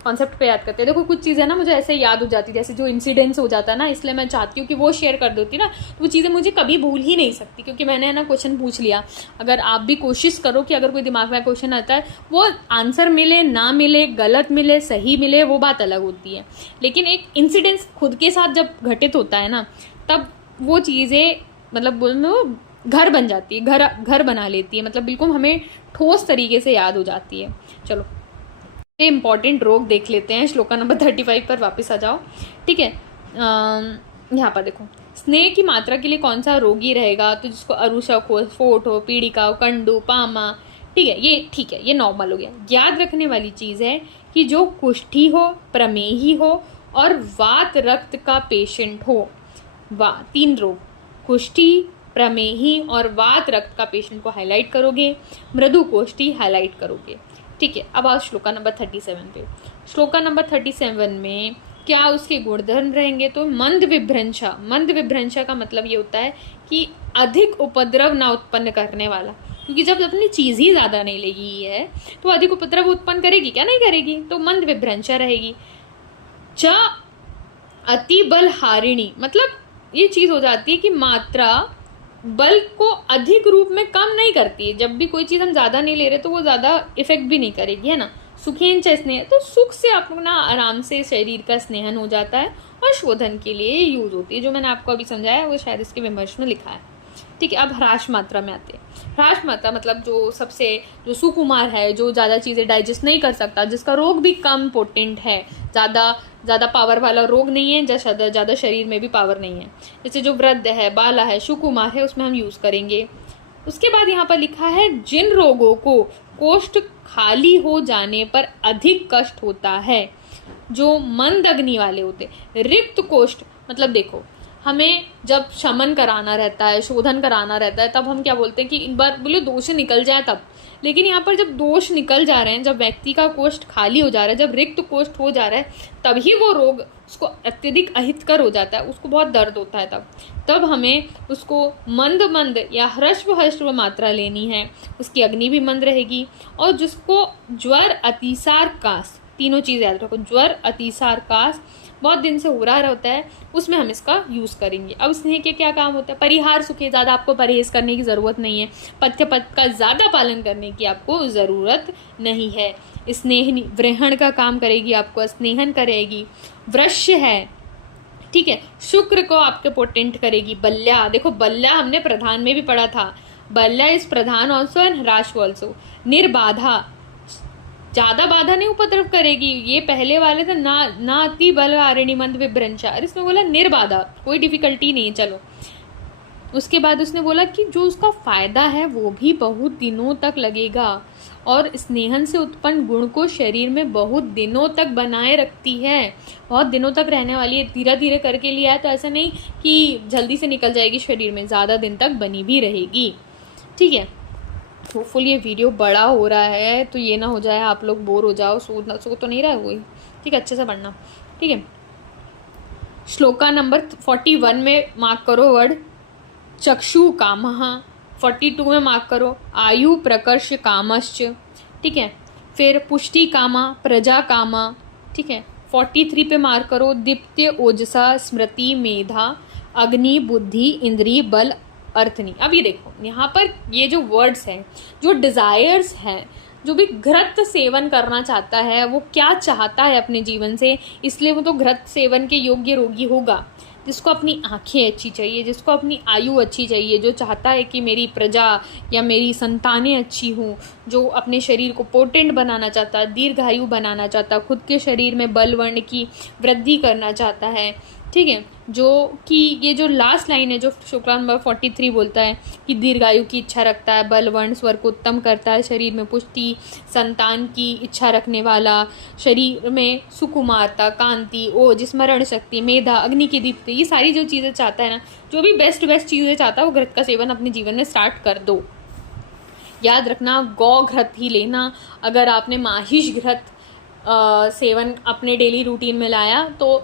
कॉन्सेप्ट पे याद करते हैं। देखो कुछ चीज़ें ना मुझे ऐसे याद हो जाती, जैसे जो इंसिडेंट्स हो जाता है ना, इसलिए मैं चाहती हूँ कि वो शेयर कर देती ना, तो वो चीज़ें मुझे कभी भूल ही नहीं सकती, क्योंकि मैंने है ना क्वेश्चन पूछ लिया। अगर आप भी कोशिश करो कि अगर कोई दिमाग में क्वेश्चन आता है, वो आंसर मिले ना मिले, गलत मिले सही मिले, वो बात अलग होती है, लेकिन एक इंसिडेंस खुद के साथ जब घटित होता है ना, तब वो चीज़ें मतलब बोलो घर बन जाती है, घर बना लेती है, मतलब बिल्कुल हमें ठोस तरीके से याद हो जाती है। चलो इंपॉर्टेंट रोग देख लेते हैं, श्लोका नंबर 35 पर वापस आ जाओ। ठीक है, यहाँ पर देखो, स्नेह की मात्रा के लिए कौन सा रोगी रहेगा, तो जिसको अरुषक हो, स्फोट हो, पीड़िका हो, कंडू, पामा, ठीक है, ये नॉर्मल हो गया। याद रखने वाली चीज़ है कि जो कुष्ठी हो, प्रमेही हो और वात रक्त का पेशेंट हो, 3 रोग, कुष्ठी, प्रमेही और वात रक्त का पेशेंट को हाईलाइट करोगे, मृदु कोष्ठी हाईलाइट करोगे। ठीक है, अब आओ श्लोका नंबर 37 पे। श्लोका नंबर 37 में क्या उसके गुणधर्म रहेंगे, तो मंद विभ्रंशा का मतलब ये होता है कि अधिक उपद्रव ना उत्पन्न करने वाला, क्योंकि जब अपनी चीज़ ही ज़्यादा नहीं लेगी है तो अधिक उपद्रव उत्पन्न करेगी क्या, नहीं करेगी, तो मंद विभ्रंशा रहेगी। च अति बल हारिणी, मतलब ये चीज़ हो जाती है कि मात्रा बल को अधिक रूप में कम नहीं करती है, जब भी कोई चीज़ हम ज़्यादा नहीं ले रहे तो वो ज़्यादा इफेक्ट भी नहीं करेगी, है ना। सुखेन च स्नेह, तो सुख से अपना आराम से शरीर का स्नेहन हो जाता है और शोधन के लिए यूज होती है, जो मैंने आपको अभी समझाया वो शायद इसके विमर्श में लिखा है। ठीक है, अब ह्रास मात्रा में आते हैं। ह्रास मात्रा मतलब जो सुकुमार है, जो ज़्यादा चीज़ें डाइजेस्ट नहीं कर सकता, जिसका रोग भी कम पोटेंट है, ज़्यादा पावर वाला रोग नहीं है, ज़्यादा शरीर में भी पावर नहीं है, जैसे जो वृद्ध है, बाला है, सुकुमार है, उसमें हम यूज़ करेंगे। उसके बाद यहाँ पर लिखा है जिन रोगों को कोष्ठ खाली हो जाने पर अधिक कष्ट होता है, जो मंद अग्नि वाले होते, रिक्त कोष्ठ, मतलब देखो हमें जब शमन कराना रहता है, शोधन कराना रहता है, तब हम क्या बोलते हैं कि एक बार बोले दोष निकल जाए तब, लेकिन यहाँ पर जब दोष निकल जा रहे हैं, जब व्यक्ति का कोष्ठ खाली हो जा रहा है, जब रिक्त कोष्ठ हो जा रहा है, तभी वो रोग उसको अत्यधिक अहितकर हो जाता है, उसको बहुत दर्द होता है, तब हमें उसको मंद या ह्रस्व मात्रा लेनी है, उसकी अग्नि भी मंद रहेगी। और जिसको ज्वर, अतिसार, कास, तीनों चीज़ याद रखो, ज्वर, अतिसार, कास बहुत दिन से हो रहा होता है, उसमें हम इसका यूज़ करेंगे। अब स्नेह के क्या काम होता है, परिहार सुखे, ज़्यादा आपको परहेज करने की ज़रूरत नहीं है, पथ्य पथ का ज़्यादा पालन करने की आपको ज़रूरत नहीं है। स्नेहनी व्रहण का काम करेगी, आपको स्नेहन करेगी। वृश्य है, ठीक है, शुक्र को आपके पोटेंट करेगी। बल्या, देखो बल्या हमने प्रधान में भी पढ़ा था, बल्या इस प्रधान ऑल्सो एंड ह्रास ऑल्सो। निर्बाधा, ज्यादा बाधा नहीं उपद्रव करेगी, ये पहले वाले थे ना अति बल हारिणी मंद विभ्रंशा, इसमें बोला निर्बाधा, कोई डिफिकल्टी नहीं है। चलो उसके बाद उसने बोला कि जो उसका फायदा है वो भी बहुत दिनों तक लगेगा, और स्नेहन से उत्पन्न गुण को शरीर में बहुत दिनों तक बनाए रखती है, बहुत दिनों तक रहने वाली है। धीरे धीरे करके लिया है तो ऐसा नहीं कि जल्दी से निकल जाएगी शरीर में, ज़्यादा दिन तक बनी भी रहेगी। ठीक है, होपफुल ये वीडियो बड़ा हो रहा है तो ये ना हो जाए आप लोग बोर हो जाओ, सो तो नहीं रहा है कोई, ठीक है, अच्छे से पढ़ना। ठीक है, श्लोका नंबर 41 में मार्क करो वर्ड चक्षु कामः, 42 में मार्क करो आयु प्रकर्ष कामश्च, ठीक है, फिर पुष्टि कामा, प्रजा कामा, ठीक है, 43 पे मार्क करो दीप्त्य ओजसा स्मृति मेधा अग्नि बुद्धि इंद्रिय बल अर्थनी। अब ये देखो यहाँ पर ये जो वर्ड्स हैं, जो डिज़ायर्स हैं, जो भी घृत सेवन करना चाहता है, वो क्या चाहता है अपने जीवन से, इसलिए वो तो घृत सेवन के योग्य रोगी होगा। जिसको अपनी आंखें अच्छी चाहिए, जिसको अपनी आयु अच्छी चाहिए, जो चाहता है कि मेरी प्रजा या मेरी संतानें अच्छी हों, जो अपने शरीर को पोटेंट बनाना चाहता है, दीर्घायु बनाना चाहता है, खुद के शरीर में बल वर्ण की वृद्धि करना चाहता है, ठीक है। जो कि ये जो लास्ट लाइन है, जो श्लोका नंबर 43 बोलता है कि दीर्घायु की इच्छा रखता है, बल वर्ण स्वर को उत्तम करता है, शरीर में पुष्टि, संतान की इच्छा रखने वाला, शरीर में सुकुमारता, कांति, ओज, स्मरण शक्ति, मेधा, अग्नि की दीप्ति, ये सारी जो चीज़ें चाहता है ना, जो भी बेस्ट चीज़ें चाहता है, वो घृत का सेवन अपने जीवन में स्टार्ट कर दो। याद रखना, गौ घृत ही लेना। अगर आपने माहिष घृत सेवन अपने डेली रूटीन में लाया तो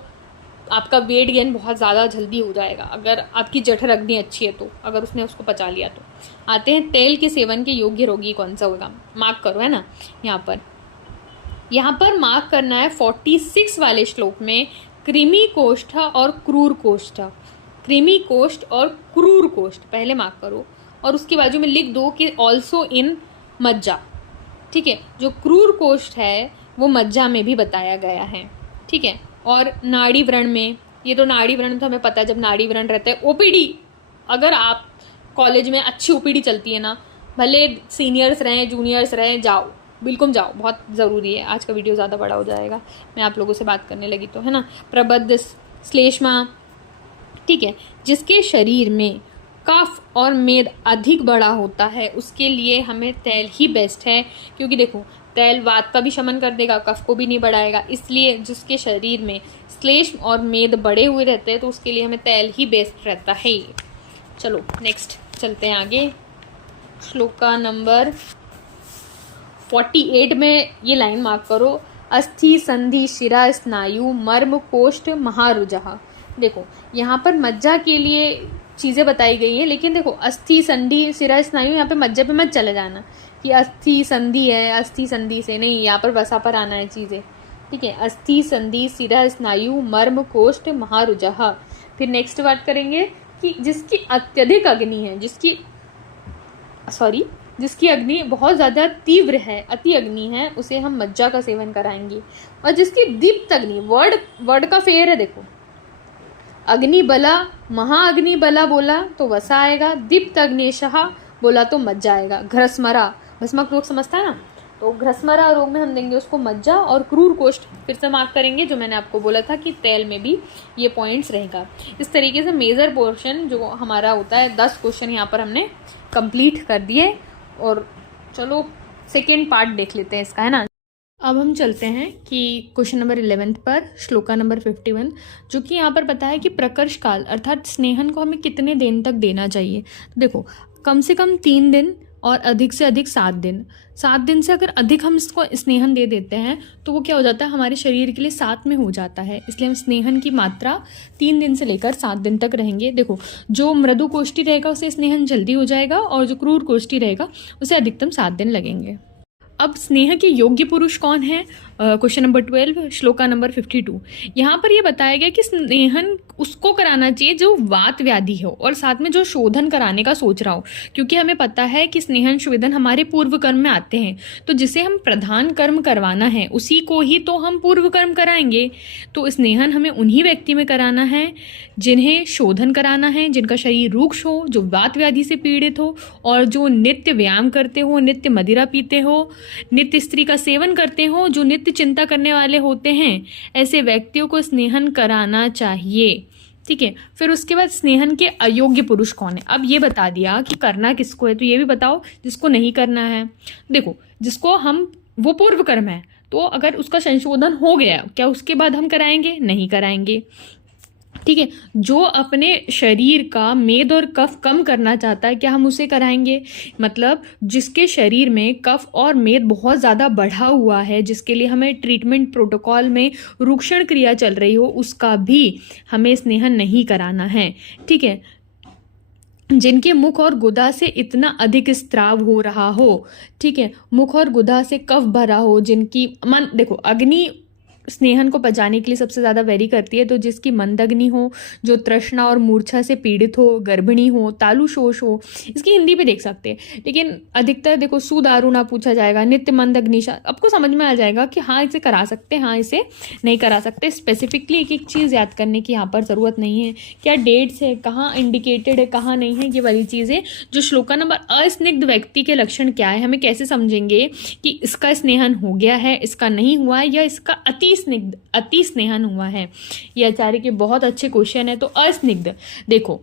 आपका वेट गेन बहुत ज़्यादा जल्दी हो जाएगा, अगर आपकी जठर अग्नि अच्छी है तो, अगर उसने उसको पचा लिया तो। आते हैं तेल के सेवन के योग्य रोगी कौन सा होगा, मार्क करो, है ना। यहाँ पर मार्क करना है 46 वाले श्लोक में कृमि कोष्ठ और क्रूर कोष्ठ, कृमि कोष्ठ और क्रूर कोष्ठ पहले मार्क करो, और उसके बाजू में लिख दो कि ऑल्सो इन मज्जा। ठीक है, जो क्रूर कोष्ठ है वो मज्जा में भी बताया गया है। ठीक है, और नाड़ी व्रण में, ये तो नाड़ी व्रण तो हमें पता है, जब नाड़ी व्रण रहता है, ओपीडी, अगर आप कॉलेज में अच्छी ओपीडी चलती है ना, भले सीनियर्स रहें जूनियर्स रहें, जाओ, बिल्कुल जाओ, बहुत ज़रूरी है। आज का वीडियो ज़्यादा बड़ा हो जाएगा, मैं आप लोगों से बात करने लगी तो, है ना। प्रबद्ध श्लेष्मा, ठीक है, जिसके शरीर में कफ और मेद अधिक बड़ा होता है, उसके लिए हमें तेल ही बेस्ट है, क्योंकि देखो तेल वात का भी शमन कर देगा, कफ को भी नहीं बढ़ाएगा, इसलिए जिसके शरीर में श्लेष्म और मेद बड़े हुए रहते हैं तो उसके लिए हमें तेल ही बेस्ट रहता है। चलो नेक्स्ट चलते हैं आगे। श्लोका नंबर 48 में ये लाइन मार्क करो, अस्थि संधि शिरा स्नायु मर्म कोष्ठ महारुजः। देखो यहाँ पर मज्जा के लिए चीज़ें बताई गई है, लेकिन देखो अस्थि संधि शिरा स्नायु, यहाँ पे मज्जा पे मत चले जाना कि अस्थि संधि है, अस्थि संधि से नहीं, यहाँ पर वसा पर आना है चीज़ें। ठीक है, अस्थि संधि शिरा स्नायु मर्म कोष्ठ महारुजः। फिर नेक्स्ट बात करेंगे कि जिसकी अत्यधिक अग्नि है, जिसकी अग्नि बहुत ज़्यादा तीव्र है, अति अग्नि है, उसे हम मज्जा का सेवन कराएंगे। और जिसकी दीप्त अग्नि, वर्ड का फेयर है, देखो अग्नि बला, महाअग्नि बला बोला तो वसा आएगा, दीप्त अग्निशः बोला तो मज्जा आएगा। घृस्मरा, भस्मक रोग समझता है ना, तो घृस्मरा रोग में हम देंगे उसको मज्जा। और क्रूर कोष्ठ फिर से मार्क करेंगे, जो मैंने आपको बोला था कि तेल में भी ये पॉइंट्स रहेगा। इस तरीके से मेजर पोर्शन जो हमारा होता है, 10 क्वेश्चन यहाँ पर हमने कंप्लीट कर दिए। और चलो सेकेंड पार्ट देख लेते हैं इसका, है ना। अब हम चलते हैं कि क्वेश्चन नंबर 11 पर, श्लोका नंबर 51, जो कि यहाँ पर बताया कि प्रकर्ष काल अर्थात स्नेहन को हमें कितने दिन तक देना चाहिए। तो देखो कम से कम 3 दिन और अधिक से अधिक 7 दिन। 7 दिन से अगर अधिक हम इसको स्नेहन दे देते हैं तो वो क्या हो जाता है, हमारे शरीर के लिए 7 में हो जाता है। इसलिए हम स्नेहन की मात्रा 3 दिन से लेकर 7 दिन तक रहेंगे। देखो जो मृदु कोष्ठी रहेगा उसे स्नेहन जल्दी हो जाएगा, और जो क्रूर कोष्ठी रहेगा उसे अधिकतम 7 दिन लगेंगे। अब स्नेह के योग्य पुरुष कौन है, क्वेश्चन नंबर 12 श्लोका नंबर 52। यहाँ पर ये बताया गया कि स्नेहन उसको कराना चाहिए जो वात व्याधि हो और साथ में जो शोधन कराने का सोच रहा हो, क्योंकि हमें पता है कि स्नेहन शोधन हमारे पूर्व कर्म में आते हैं। तो जिसे हम प्रधान कर्म करवाना है उसी को ही तो हम पूर्व कर्म कराएंगे। तो स्नेहन हमें उन्हीं व्यक्ति में कराना है जिन्हें शोधन कराना है, जिनका शरीर रूक्ष हो, जो वात व्याधि से पीड़ित हो, और जो नित्य व्यायाम करते हो, नित्य मदिरा पीते हो, नित्य स्त्री का सेवन करते हो, जो नित्य चिंता करने वाले होते हैं, ऐसे व्यक्तियों को स्नेहन कराना चाहिए। ठीक है, फिर उसके बाद स्नेहन के अयोग्य पुरुष कौन है। अब ये बता दिया कि करना किसको है, तो ये भी बताओ जिसको नहीं करना है। देखो जिसको हम, वो पूर्व कर्म है, तो अगर उसका संशोधन हो गया, क्या उसके बाद हम कराएंगे? नहीं कराएंगे। ठीक है, जो अपने शरीर का मेद और कफ कम करना चाहता है, क्या हम उसे कराएंगे? मतलब जिसके शरीर में कफ और मेद बहुत ज़्यादा बढ़ा हुआ है, जिसके लिए हमें ट्रीटमेंट प्रोटोकॉल में रूक्षण क्रिया चल रही हो, उसका भी हमें स्नेहन नहीं कराना है। ठीक है, जिनके मुख और गुदा से इतना अधिक स्त्राव हो रहा हो, ठीक है, मुख और गुदा से कफ भरा हो, जिनकी मन, देखो अग्नि स्नेहन को पचाने के लिए सबसे ज़्यादा वेरी करती है, तो जिसकी मंदग्नि हो, जो तृष्णा और मूर्छा से पीड़ित हो, गर्भिणी हो, तालुशोष हो, इसकी हिंदी पे देख सकते हैं। लेकिन अधिकतर देखो सुदारुणा पूछा जाएगा, नित्य मंदग्निशा, आपको समझ में आ जाएगा कि हाँ इसे करा सकते हैं, हाँ इसे नहीं करा सकते। स्पेसिफिकली एक एक चीज़ याद करने की यहाँ पर ज़रूरत नहीं है, क्या डेट्स है, कहाँ इंडिकेटेड है, कहाँ नहीं है, ये वाली चीज़ें। जो श्लोका नंबर, अस्निग्ध व्यक्ति के लक्षण क्या है, हमें कैसे समझेंगे कि इसका स्नेहन हो गया है, इसका नहीं हुआ है, या इसका अति अति स्नेहन हुआ है। ये आचार्य के बहुत अच्छे क्वेश्चन है। तो अस्निग्ध, देखो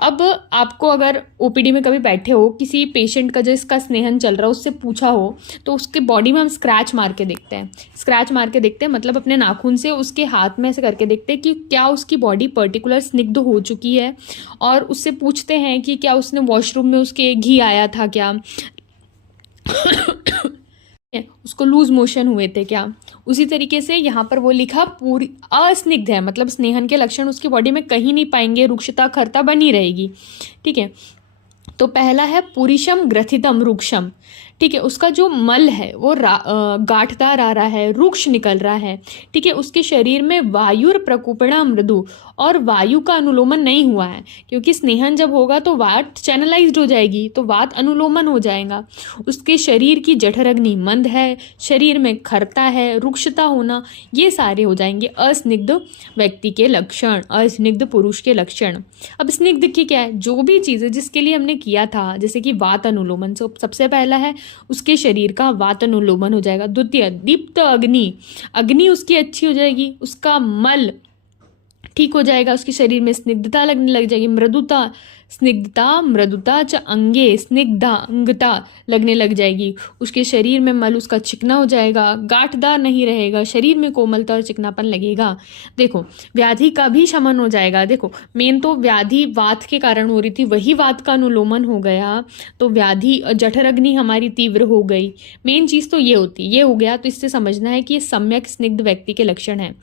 अब आपको अगर ओपीडी में कभी बैठे हो, किसी पेशेंट का जिसका स्नेहन चल रहा है उससे पूछा हो, तो उसके बॉडी में हम स्क्रैच मार के देखते हैं। स्क्रैच मार के देखते हैं मतलब अपने नाखून से उसके हाथ में ऐसे करके देखते हैं कि क्या उसकी बॉडी पर्टिकुलर स्निग्ध हो चुकी है, और उससे पूछते हैं कि क्या उसने वॉशरूम में उसके घी आया था क्या, उसको लूज मोशन हुए थे क्या। उसी तरीके से यहाँ पर वो लिखा पूरी अस्निग्ध है, मतलब स्नेहन के लक्षण उसकी बॉडी में कहीं नहीं पाएंगे, रुक्षता खरता बनी रहेगी। ठीक है, तो पहला है पुरीशम ग्रथितम रुक्षम। ठीक है, उसका जो मल है वो गांठदार आ रहा है, रुक्ष निकल रहा है। ठीक है, उसके शरीर में वायुर प्रकोपणा मृदु, और वायु का अनुलोमन नहीं हुआ है, क्योंकि स्नेहन जब होगा तो वात चैनलाइज्ड हो जाएगी, तो वात अनुलोमन हो जाएगा। उसके शरीर की जठर अग्नि मंद है, शरीर में खरता है, रुक्षता होना, ये सारे हो जाएंगे अस्निग्ध व्यक्ति के लक्षण, अस्निग्ध पुरुष के लक्षण। अब स्निग्ध की क्या है, जो भी चीज़ जिसके लिए हमने किया था, जैसे कि वात अनुलोमन, सबसे पहला है उसके शरीर का वात अनुलोमन हो जाएगा। द्वितीय दीप्त अग्नि, अग्नि उसकी अच्छी हो जाएगी, उसका मल ठीक हो जाएगा, उसके शरीर में स्निग्धता लगने लग जाएगी। मृदुता, स्निग्धता मृदुता च अंगे, स्निग्धांगता लगने लग जाएगी। उसके शरीर में मल उसका चिकना हो जाएगा, गांठदार नहीं रहेगा, शरीर में कोमलता और चिकनापन लगेगा। देखो व्याधि का भी शमन हो जाएगा। देखो मेन तो व्याधि वात के कारण हो रही थी, वही वात का अनुलोमन हो गया, तो व्याधि जठर अग्नि हमारी तीव्र हो गई। मेन चीज़ तो ये होती, ये हो गया। तो इससे समझना है कि ये सम्यक स्निग्ध व्यक्ति के लक्षण हैं।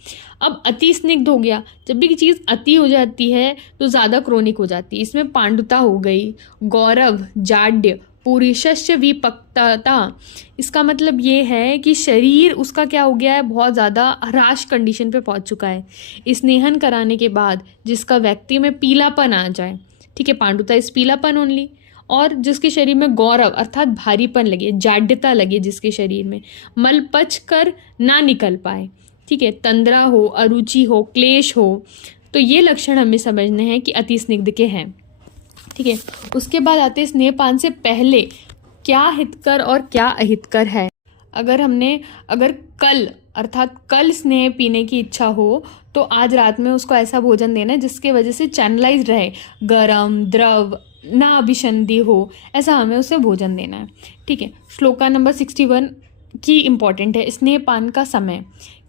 अब अति स्निग्ध हो गया, जब भी चीज़ अति हो जाती है तो ज़्यादा क्रोनिक हो जाती है। इसमें पांडुता हो गई, गौरव, जाड्य, पुरुषस्य विपक्तता। इसका मतलब ये है कि शरीर उसका क्या हो गया है, बहुत ज़्यादा ह्रास कंडीशन पे पहुंच चुका है। स्नेहन कराने के बाद जिसका व्यक्ति में पीलापन आ जाए, ठीक है, पांडुता इस पीलापन ओनली, और जिसके शरीर में गौरव अर्थात भारीपन लगे, जाड्यता लगे, जिसके शरीर में मल पच कर ना निकल पाए, ठीक है, तंद्रा हो, अरुचि हो, क्लेश हो, तो ये लक्षण हमें समझने हैं कि अति स्निग्ध के हैं। ठीक है, उसके बाद आते हैं स्नेहपान से पहले क्या हितकर और क्या अहितकर है। अगर कल अर्थात कल स्नेह पीने की इच्छा हो तो आज रात में उसको ऐसा भोजन देना है जिसके वजह से चैनलाइज रहे, गरम द्रव ना अभिसंधि हो, ऐसा हमें उसे भोजन देना है। ठीक है, श्लोका नंबर 61 की इम्पॉर्टेंट है, स्नेहपान का समय।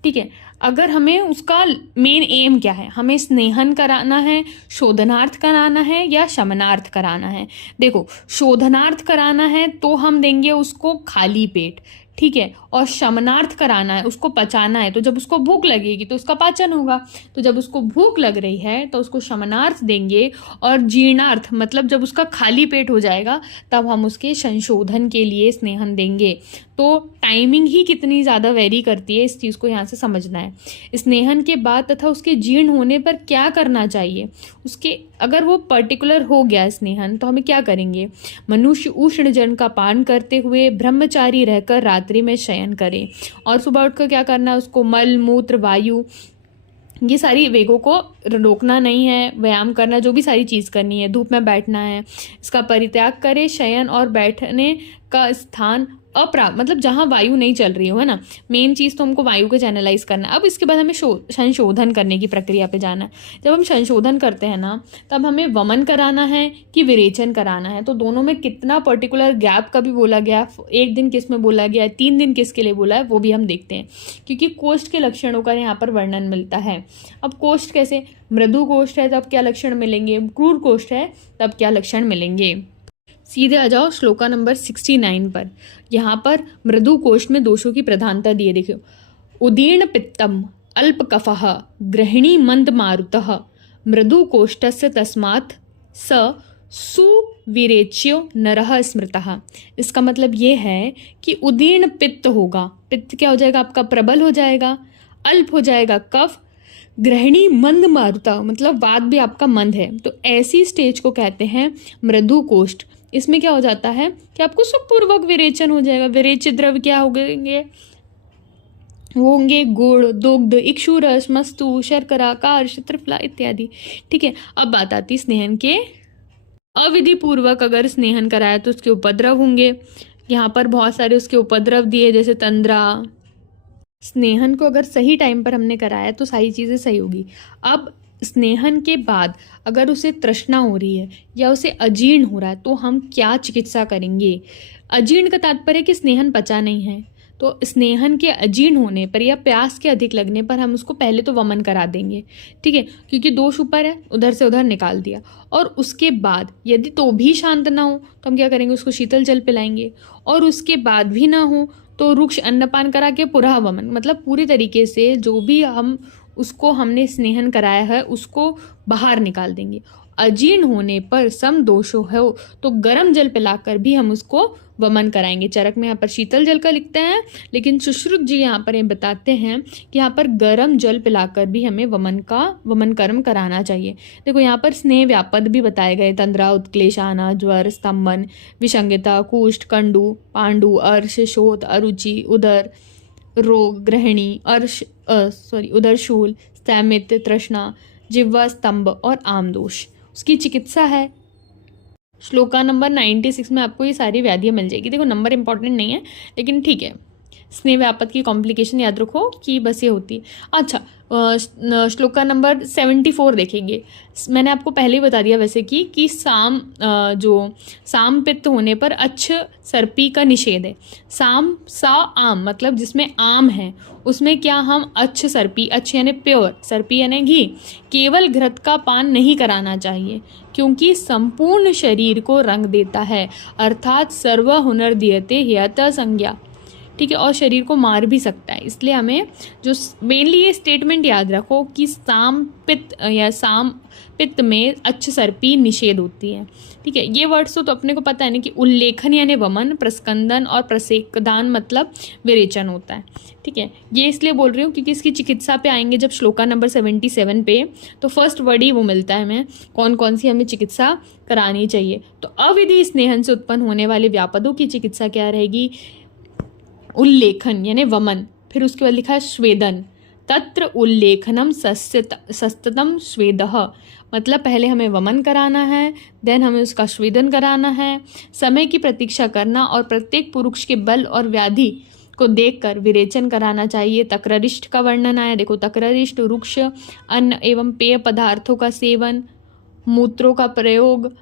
ठीक है, अगर हमें उसका मेन एम क्या है, हमें स्नेहन कराना है, शोधनार्थ कराना है या शमनार्थ कराना है। देखो शोधनार्थ कराना है तो हम देंगे उसको खाली पेट, ठीक है, और शमनार्थ कराना है, उसको पचाना है, तो जब उसको भूख लगेगी तो उसका पाचन होगा। तो जब उसको भूख लग रही है तो उसको शमनार्थ देंगे, और जीर्णार्थ मतलब जब उसका खाली पेट हो जाएगा तब हम उसके संशोधन के लिए स्नेहन देंगे। तो टाइमिंग ही कितनी ज़्यादा वेरी करती है, इस चीज़ को यहाँ से समझना है। स्नेहन के बाद तथा उसके जीर्ण होने पर क्या करना चाहिए, उसके अगर वो पर्टिकुलर हो गया स्नेहन तो हमें क्या करेंगे। मनुष्य उष्ण जल का पान करते हुए ब्रह्मचारी रहकर रात्रि में शयन करें, और सुबह उठकर क्या करना है, उसको मल मूत्र वायु ये सारी वेगों को रोकना नहीं है, व्यायाम करना, जो भी सारी चीज़ करनी है, धूप में बैठना है, इसका परित्याग करे। शयन और बैठने का स्थान मतलब जहाँ वायु नहीं चल रही हो, है ना, मेन चीज़ तो हमको वायु को चैनलाइज करना है। अब इसके बाद हमें संशोधन करने की प्रक्रिया पे जाना है। जब हम संशोधन करते हैं ना, तब हमें वमन कराना है कि विरेचन कराना है, तो दोनों में कितना पर्टिकुलर गैप का भी बोला गया, 1 दिन किस में बोला गया है, 3 दिन किसके लिए बोला है, वो भी हम देखते हैं, क्योंकि कोष्ठ के लक्षणों का यहाँ पर वर्णन मिलता है। अब कोष्ठ कैसे, मृदु कोष्ठ है तब क्या लक्षण मिलेंगे, क्रूर कोष्ठ है तब क्या लक्षण मिलेंगे। सीधे आ जाओ श्लोका नंबर 69 पर। यहाँ पर मृदु कोष्ठ में दोषों की प्रधानता दिए, देखो उदीर्ण पित्तम अल्प कफः गृहिणी मंद मारुतः मृदु कोष्ठस्य तस्मात् स सुविरेच्यो नरः स्मृतः। इसका मतलब ये है कि उदीर्ण पित्त होगा, पित्त क्या हो जाएगा आपका, प्रबल हो जाएगा, अल्प हो जाएगा कफ, गृहिणी मंद मारुता मतलब वात भी आपका मंद है, तो ऐसी स्टेज को कहते हैं मृदु कोष्ठ। इसमें क्या हो जाता है कि आपको सुखपूर्वक विरेचन हो जाएगा। विरेचित द्रव्य क्या होंगे गुड़, दुग्ध, इक्षुरस, मस्तु, शर्करा, कार्श, त्रिफला इत्यादि। ठीक है, अब बात आती स्नेहन के। अविधि पूर्वक अगर स्नेहन कराया तो उसके उपद्रव होंगे। यहाँ पर बहुत सारे उसके उपद्रव दिए, जैसे तंद्रा, स्नेहन को अगर सही टाइम पर हमने कराया तो सारी चीज़ें सही होगी। अब स्नेहन के बाद अगर उसे तृष्णा हो रही है या उसे अजीर्ण हो रहा है तो हम क्या चिकित्सा करेंगे। अजीर्ण का तात्पर्य है कि स्नेहन पचा नहीं है, तो स्नेहन के अजीर्ण होने पर या प्यास के अधिक लगने पर हम उसको पहले तो वमन करा देंगे, ठीक है, क्योंकि दोष ऊपर है, उधर से उधर निकाल दिया। और उसके बाद यदि तो भी शांत ना हो तो हम क्या करेंगे, उसको शीतल जल पिलाएंगे। और उसके बाद भी ना हो तो रुक्ष अन्नपान करा के पुनः वमन, मतलब पूरी तरीके से जो भी हमने स्नेहन कराया है उसको बाहर निकाल देंगे। अजीर्ण होने पर सम दोषो हो तो गर्म जल पिलाकर भी हम उसको वमन कराएंगे। चरक में यहाँ पर शीतल जल का लिखते हैं, लेकिन सुश्रुत जी यहाँ पर ये बताते हैं कि यहाँ पर गर्म जल पिलाकर भी हमें वमन कर्म कराना चाहिए। देखो यहाँ पर स्नेह व्यापद भी बताए गए, तंद्रा, उत्क्लेश आना, ज्वर, स्तंभन, विसंगता, कुष्ठ, कंडू, पांडु, अर्श, शोथ, अरुचि, उदर रोग, ग्रहणी, उदर शूल, स्थैमित, तृष्णा, जिह्वा स्तंभ और आमदोष। उसकी चिकित्सा है श्लोका नंबर 96 में आपको ये सारी व्याधियाँ मिल जाएगी। देखो नंबर इंपॉर्टेंट नहीं है लेकिन ठीक है, स्नेह व्यापद की कॉम्प्लिकेशन याद रखो कि बस ये होती है। अच्छा, श्लोका नंबर 74 देखेंगे। मैंने आपको पहले ही बता दिया वैसे कि साम पित्त होने पर अच्छ सर्पी का निषेध है। सा आम मतलब जिसमें आम है उसमें क्या हम अच्छ सर्पी, अच्छ यानी प्योर, सर्पी यानी घी, केवल घृत का पान नहीं कराना चाहिए क्योंकि संपूर्ण शरीर को रंग देता है, अर्थात सर्व हुनर दियते ह्यत संज्ञा, ठीक है, और शरीर को मार भी सकता है। इसलिए हमें जो मेनली ये स्टेटमेंट याद रखो कि साम पित्त में अच्छ सर्पी निषेध होती है, ठीक है। ये वर्ड्स तो अपने को पता है ना कि उल्लेखन यानी वमन, प्रस्कंदन और प्रसेकदान मतलब विरेचन होता है, ठीक है। ये इसलिए बोल रही हूँ क्योंकि इसकी चिकित्सा पे आएंगे जब श्लोका नंबर 77 पे, तो फर्स्ट वर्ड ही वो मिलता है हमें कौन कौन सी हमें चिकित्सा करानी चाहिए। तो अविधि स्नेहन से उत्पन्न होने वाले व्यापदों की चिकित्सा क्या रहेगी, उल्लेखन यानी वमन, फिर उसके बाद लिखा है स्वेदन, तत्र उल्लेखनम सस्ततम स्वेदः, मतलब पहले हमें वमन कराना है, देन हमें उसका स्वेदन कराना है, समय की प्रतीक्षा करना और प्रत्येक पुरुष के बल और व्याधि को देखकर विरेचन कराना चाहिए। तक्ररिष्ट का वर्णन आया, देखो तक्ररिष्ट रुक्ष, अन्न एवं पेय पदार्थों का सेवन, मूत्रों का प्रयोग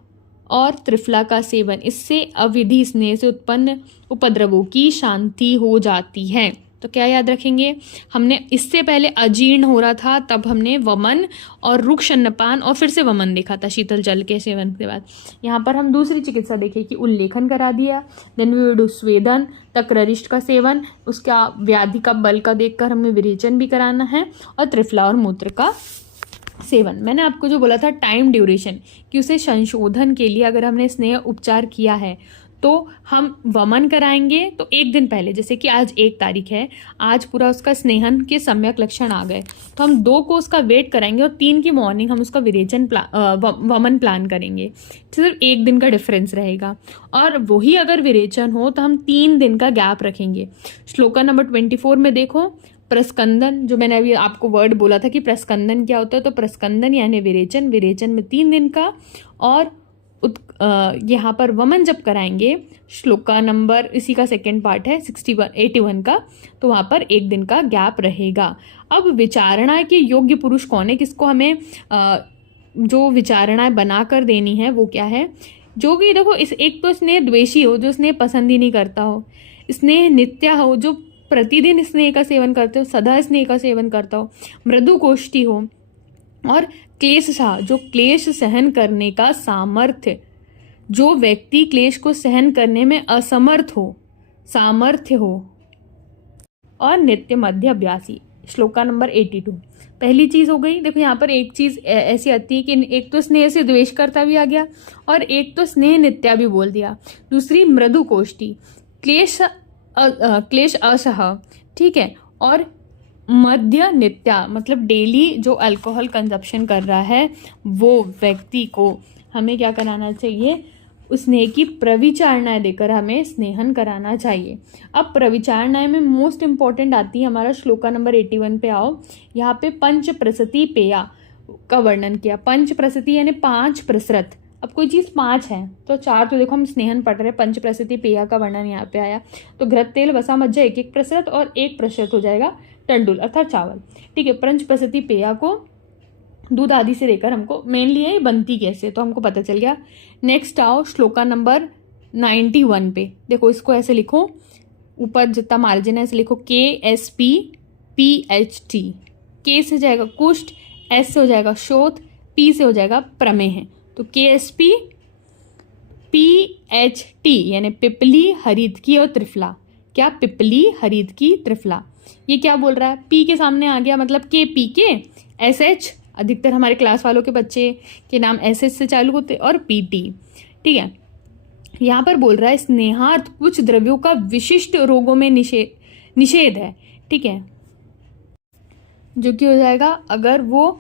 और त्रिफला का सेवन, इससे अविधि स्नेह से उत्पन्न उपद्रवों की शांति हो जाती है। तो क्या याद रखेंगे, हमने इससे पहले अजीर्ण हो रहा था तब हमने वमन और रुक्ष अन्नपान और फिर से वमन देखा था शीतल जल के सेवन के बाद। यहाँ पर हम दूसरी चिकित्सा देखें कि उल्लेखन करा दिया, देन वी डू स्वेदन, तक्ररिष्ट का सेवन, उसका व्याधि का बल का देखकर हमें विरेचन भी कराना है, और त्रिफला और मूत्र का सेवन। मैंने आपको जो बोला था टाइम ड्यूरेशन कि उसे संशोधन के लिए अगर हमने स्नेह उपचार किया है तो हम वमन कराएंगे तो एक दिन पहले, जैसे कि आज 1 तारीख है, आज पूरा उसका स्नेहन के सम्यक लक्षण आ गए तो हम 2 को उसका वेट कराएंगे और 3 की मॉर्निंग हम उसका वमन प्लान करेंगे। सिर्फ 1 दिन का डिफरेंस रहेगा। और वही अगर विरेचन हो तो हम 3 दिन का गैप रखेंगे। श्लोका नंबर 24 में देखो, प्रस्कंदन, जो मैंने अभी आपको वर्ड बोला था कि प्रस्कंदन क्या होता है, तो प्रस्कंदन यानी विरेचन, विरेचन में 3 दिन का, और यहाँ पर वमन जब कराएंगे, श्लोका नंबर इसी का सेकेंड पार्ट है 81 का, तो वहाँ पर 1 दिन का गैप रहेगा। अब विचारणा के योग्य पुरुष कौन है, किसको हमें जो विचारणाएं बनाकर देनी है वो क्या है, जो कि देखो इस एक तो स्नेह द्वेषी हो, जो स्नेह पसंद ही नहीं करता हो, स्नेह नित्या हो, जो प्रतिदिन स्नेह का सेवन करते हो, सदा स्नेह का सेवन करता हो, मृदु कोष्ठी हो, और क्लेशशाह, जो क्लेश सहन करने का सामर्थ्य, जो व्यक्ति क्लेश को सहन करने में असमर्थ हो, सामर्थ्य हो, और नित्य मध्य अभ्यासी। श्लोका नंबर 82 पहली चीज हो गई। देखो यहाँ पर एक चीज ऐसी आती है कि एक तो स्नेह से द्वेष करता भी आ गया और एक तो स्नेह नित्या भी बोल दिया। दूसरी मृदु कोष्ठी, क्लेश असह, ठीक है, और मध्य नित्या मतलब डेली जो अल्कोहल कंजप्शन कर रहा है वो व्यक्ति को हमें क्या कराना चाहिए, उस स्नेह की प्रविचारणाएं देकर हमें स्नेहन कराना चाहिए। अब प्रविचारणाएं में मोस्ट इंपॉर्टेंट आती है हमारा श्लोका नंबर 81 पे आओ। यहाँ पे पंच प्रसति पेया का वर्णन किया। पंच प्रसति यानी 5 प्रसृत, अब कोई चीज़ 5 है तो 4 तो देखो हम स्नेहन पढ़ रहे हैं, पंच प्रसिद्धि पेया का वर्णन यहाँ पे आया, तो घृत तेल वसा मज्जा 1% और 1% हो जाएगा टंडुल अर्थात चावल। ठीक है, पंच प्रसिद्धि पेया को दूध आदि से लेकर हमको मेनली है बनती कैसे, तो हमको पता चल गया। नेक्स्ट आओ श्लोका नंबर 91 पे, देखो इसको ऐसे लिखो, ऊपर जितना मार्जिन है ऐसे लिखो KSPPHT। के से जाएगा कुष्ठ, एस से हो जाएगा शोथ, पी से हो जाएगा प्रमेह, तो KSPPHT यानी पिपली, हरितकी और त्रिफला। क्या? पिपली, हरितकी, त्रिफला। ये क्या बोल रहा है? पी के सामने आ गया मतलब के, पी के, SH, अधिकतर हमारे क्लास वालों के बच्चे के नाम SH से चालू होते, और PT। ठीक है, यहाँ पर बोल रहा है स्नेहार्थ कुछ द्रव्यों का विशिष्ट रोगों में निषेध है। ठीक है, जो कि हो जाएगा अगर वो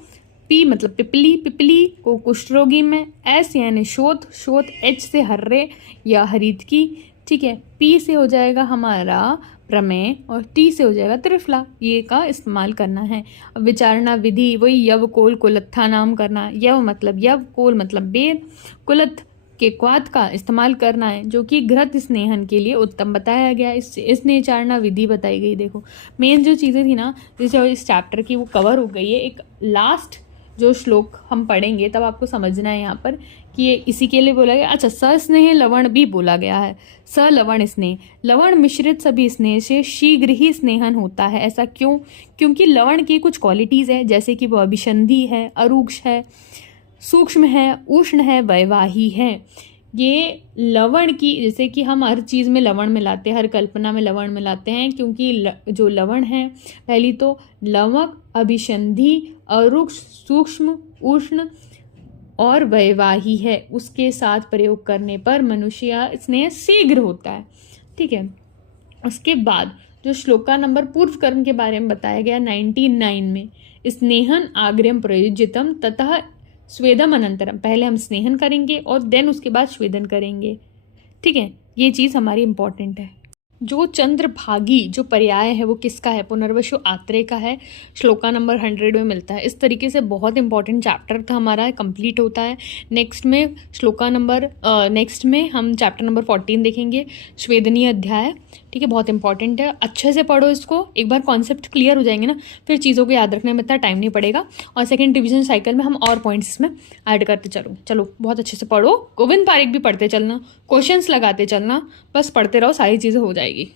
पी मतलब पिपली, पिपली को कुष्ठ रोगी में, एस यानी शोथ, शोथ H से हर्रे या हरितकी। ठीक है, पी से हो जाएगा हमारा प्रमेय और टी से हो जाएगा त्रिफला, ये का इस्तेमाल करना है। अब विचारणा विधि वही यव कोल कुलत्था नाम करना, यव मतलब यव, कोल मतलब बेर, कुलत्थ के क्वाद का इस्तेमाल करना है, जो कि घृत स्नेहन के लिए उत्तम बताया गया। इसने चारणा विधि बताई गई। देखो मेन जो चीज़ें थी ना जैसे इस चैप्टर की वो कवर हो गई है। एक लास्ट जो श्लोक हम पढ़ेंगे तब आपको समझना है यहाँ पर कि ये इसी के लिए बोला गया। अच्छा, सस्नेह लवण भी बोला गया है, स लवण स्नेह, लवण मिश्रित सभी स्नेह से शीघ्र ही स्नेहन होता है। ऐसा क्यों? क्योंकि लवण की कुछ क्वालिटीज़ है, जैसे कि वो अभिसंधि है, अरूक्ष है, सूक्ष्म है, उष्ण है, वैवाही है। ये लवण की, जैसे कि हम हर चीज़ में लवण मिलाते हैं, हर कल्पना में लवण मिलाते हैं, क्योंकि जो लवण है पहली तो लवक, अभिसंधि, अरूक्ष, सूक्ष्म, उष्ण और वैवाही है। उसके साथ प्रयोग करने पर मनुष्य स्नेह शीघ्र होता है। ठीक है, उसके बाद जो श्लोका नंबर पूर्व कर्म के बारे में बताया गया 99 में, स्नेहन आग्र्यम प्रयुज्यतम ततः स्वेदम अनंतरम, पहले हम स्नेहन करेंगे और देन उसके बाद स्वेदन करेंगे। ठीक है, ये चीज़ हमारी इंपॉर्टेंट है। जो चंद्रभागी जो पर्याय है वो किसका है? पुनर्वसु आत्रेय का है, श्लोका नंबर 100 में मिलता है। इस तरीके से बहुत इंपॉर्टेंट चैप्टर था हमारा, कंप्लीट होता है। नेक्स्ट में नेक्स्ट में हम चैप्टर नंबर 14 देखेंगे, स्वेदनीय अध्याय। ठीक है, बहुत इंपॉर्टेंट है, अच्छे से पढ़ो इसको। एक बार कॉन्सेप्ट क्लियर हो जाएंगे ना, फिर चीज़ों को याद रखने में इतना टाइम नहीं पड़ेगा, और सेकेंड डिवीजन साइकिल में हम और पॉइंट्स इसमें ऐड करते चलो बहुत अच्छे से पढ़ो। गोविंद पारिक भी पढ़ते चलना, क्वेश्चंस लगाते चलना, बस पढ़ते रहो, सारी चीज़ें हो जाएगी।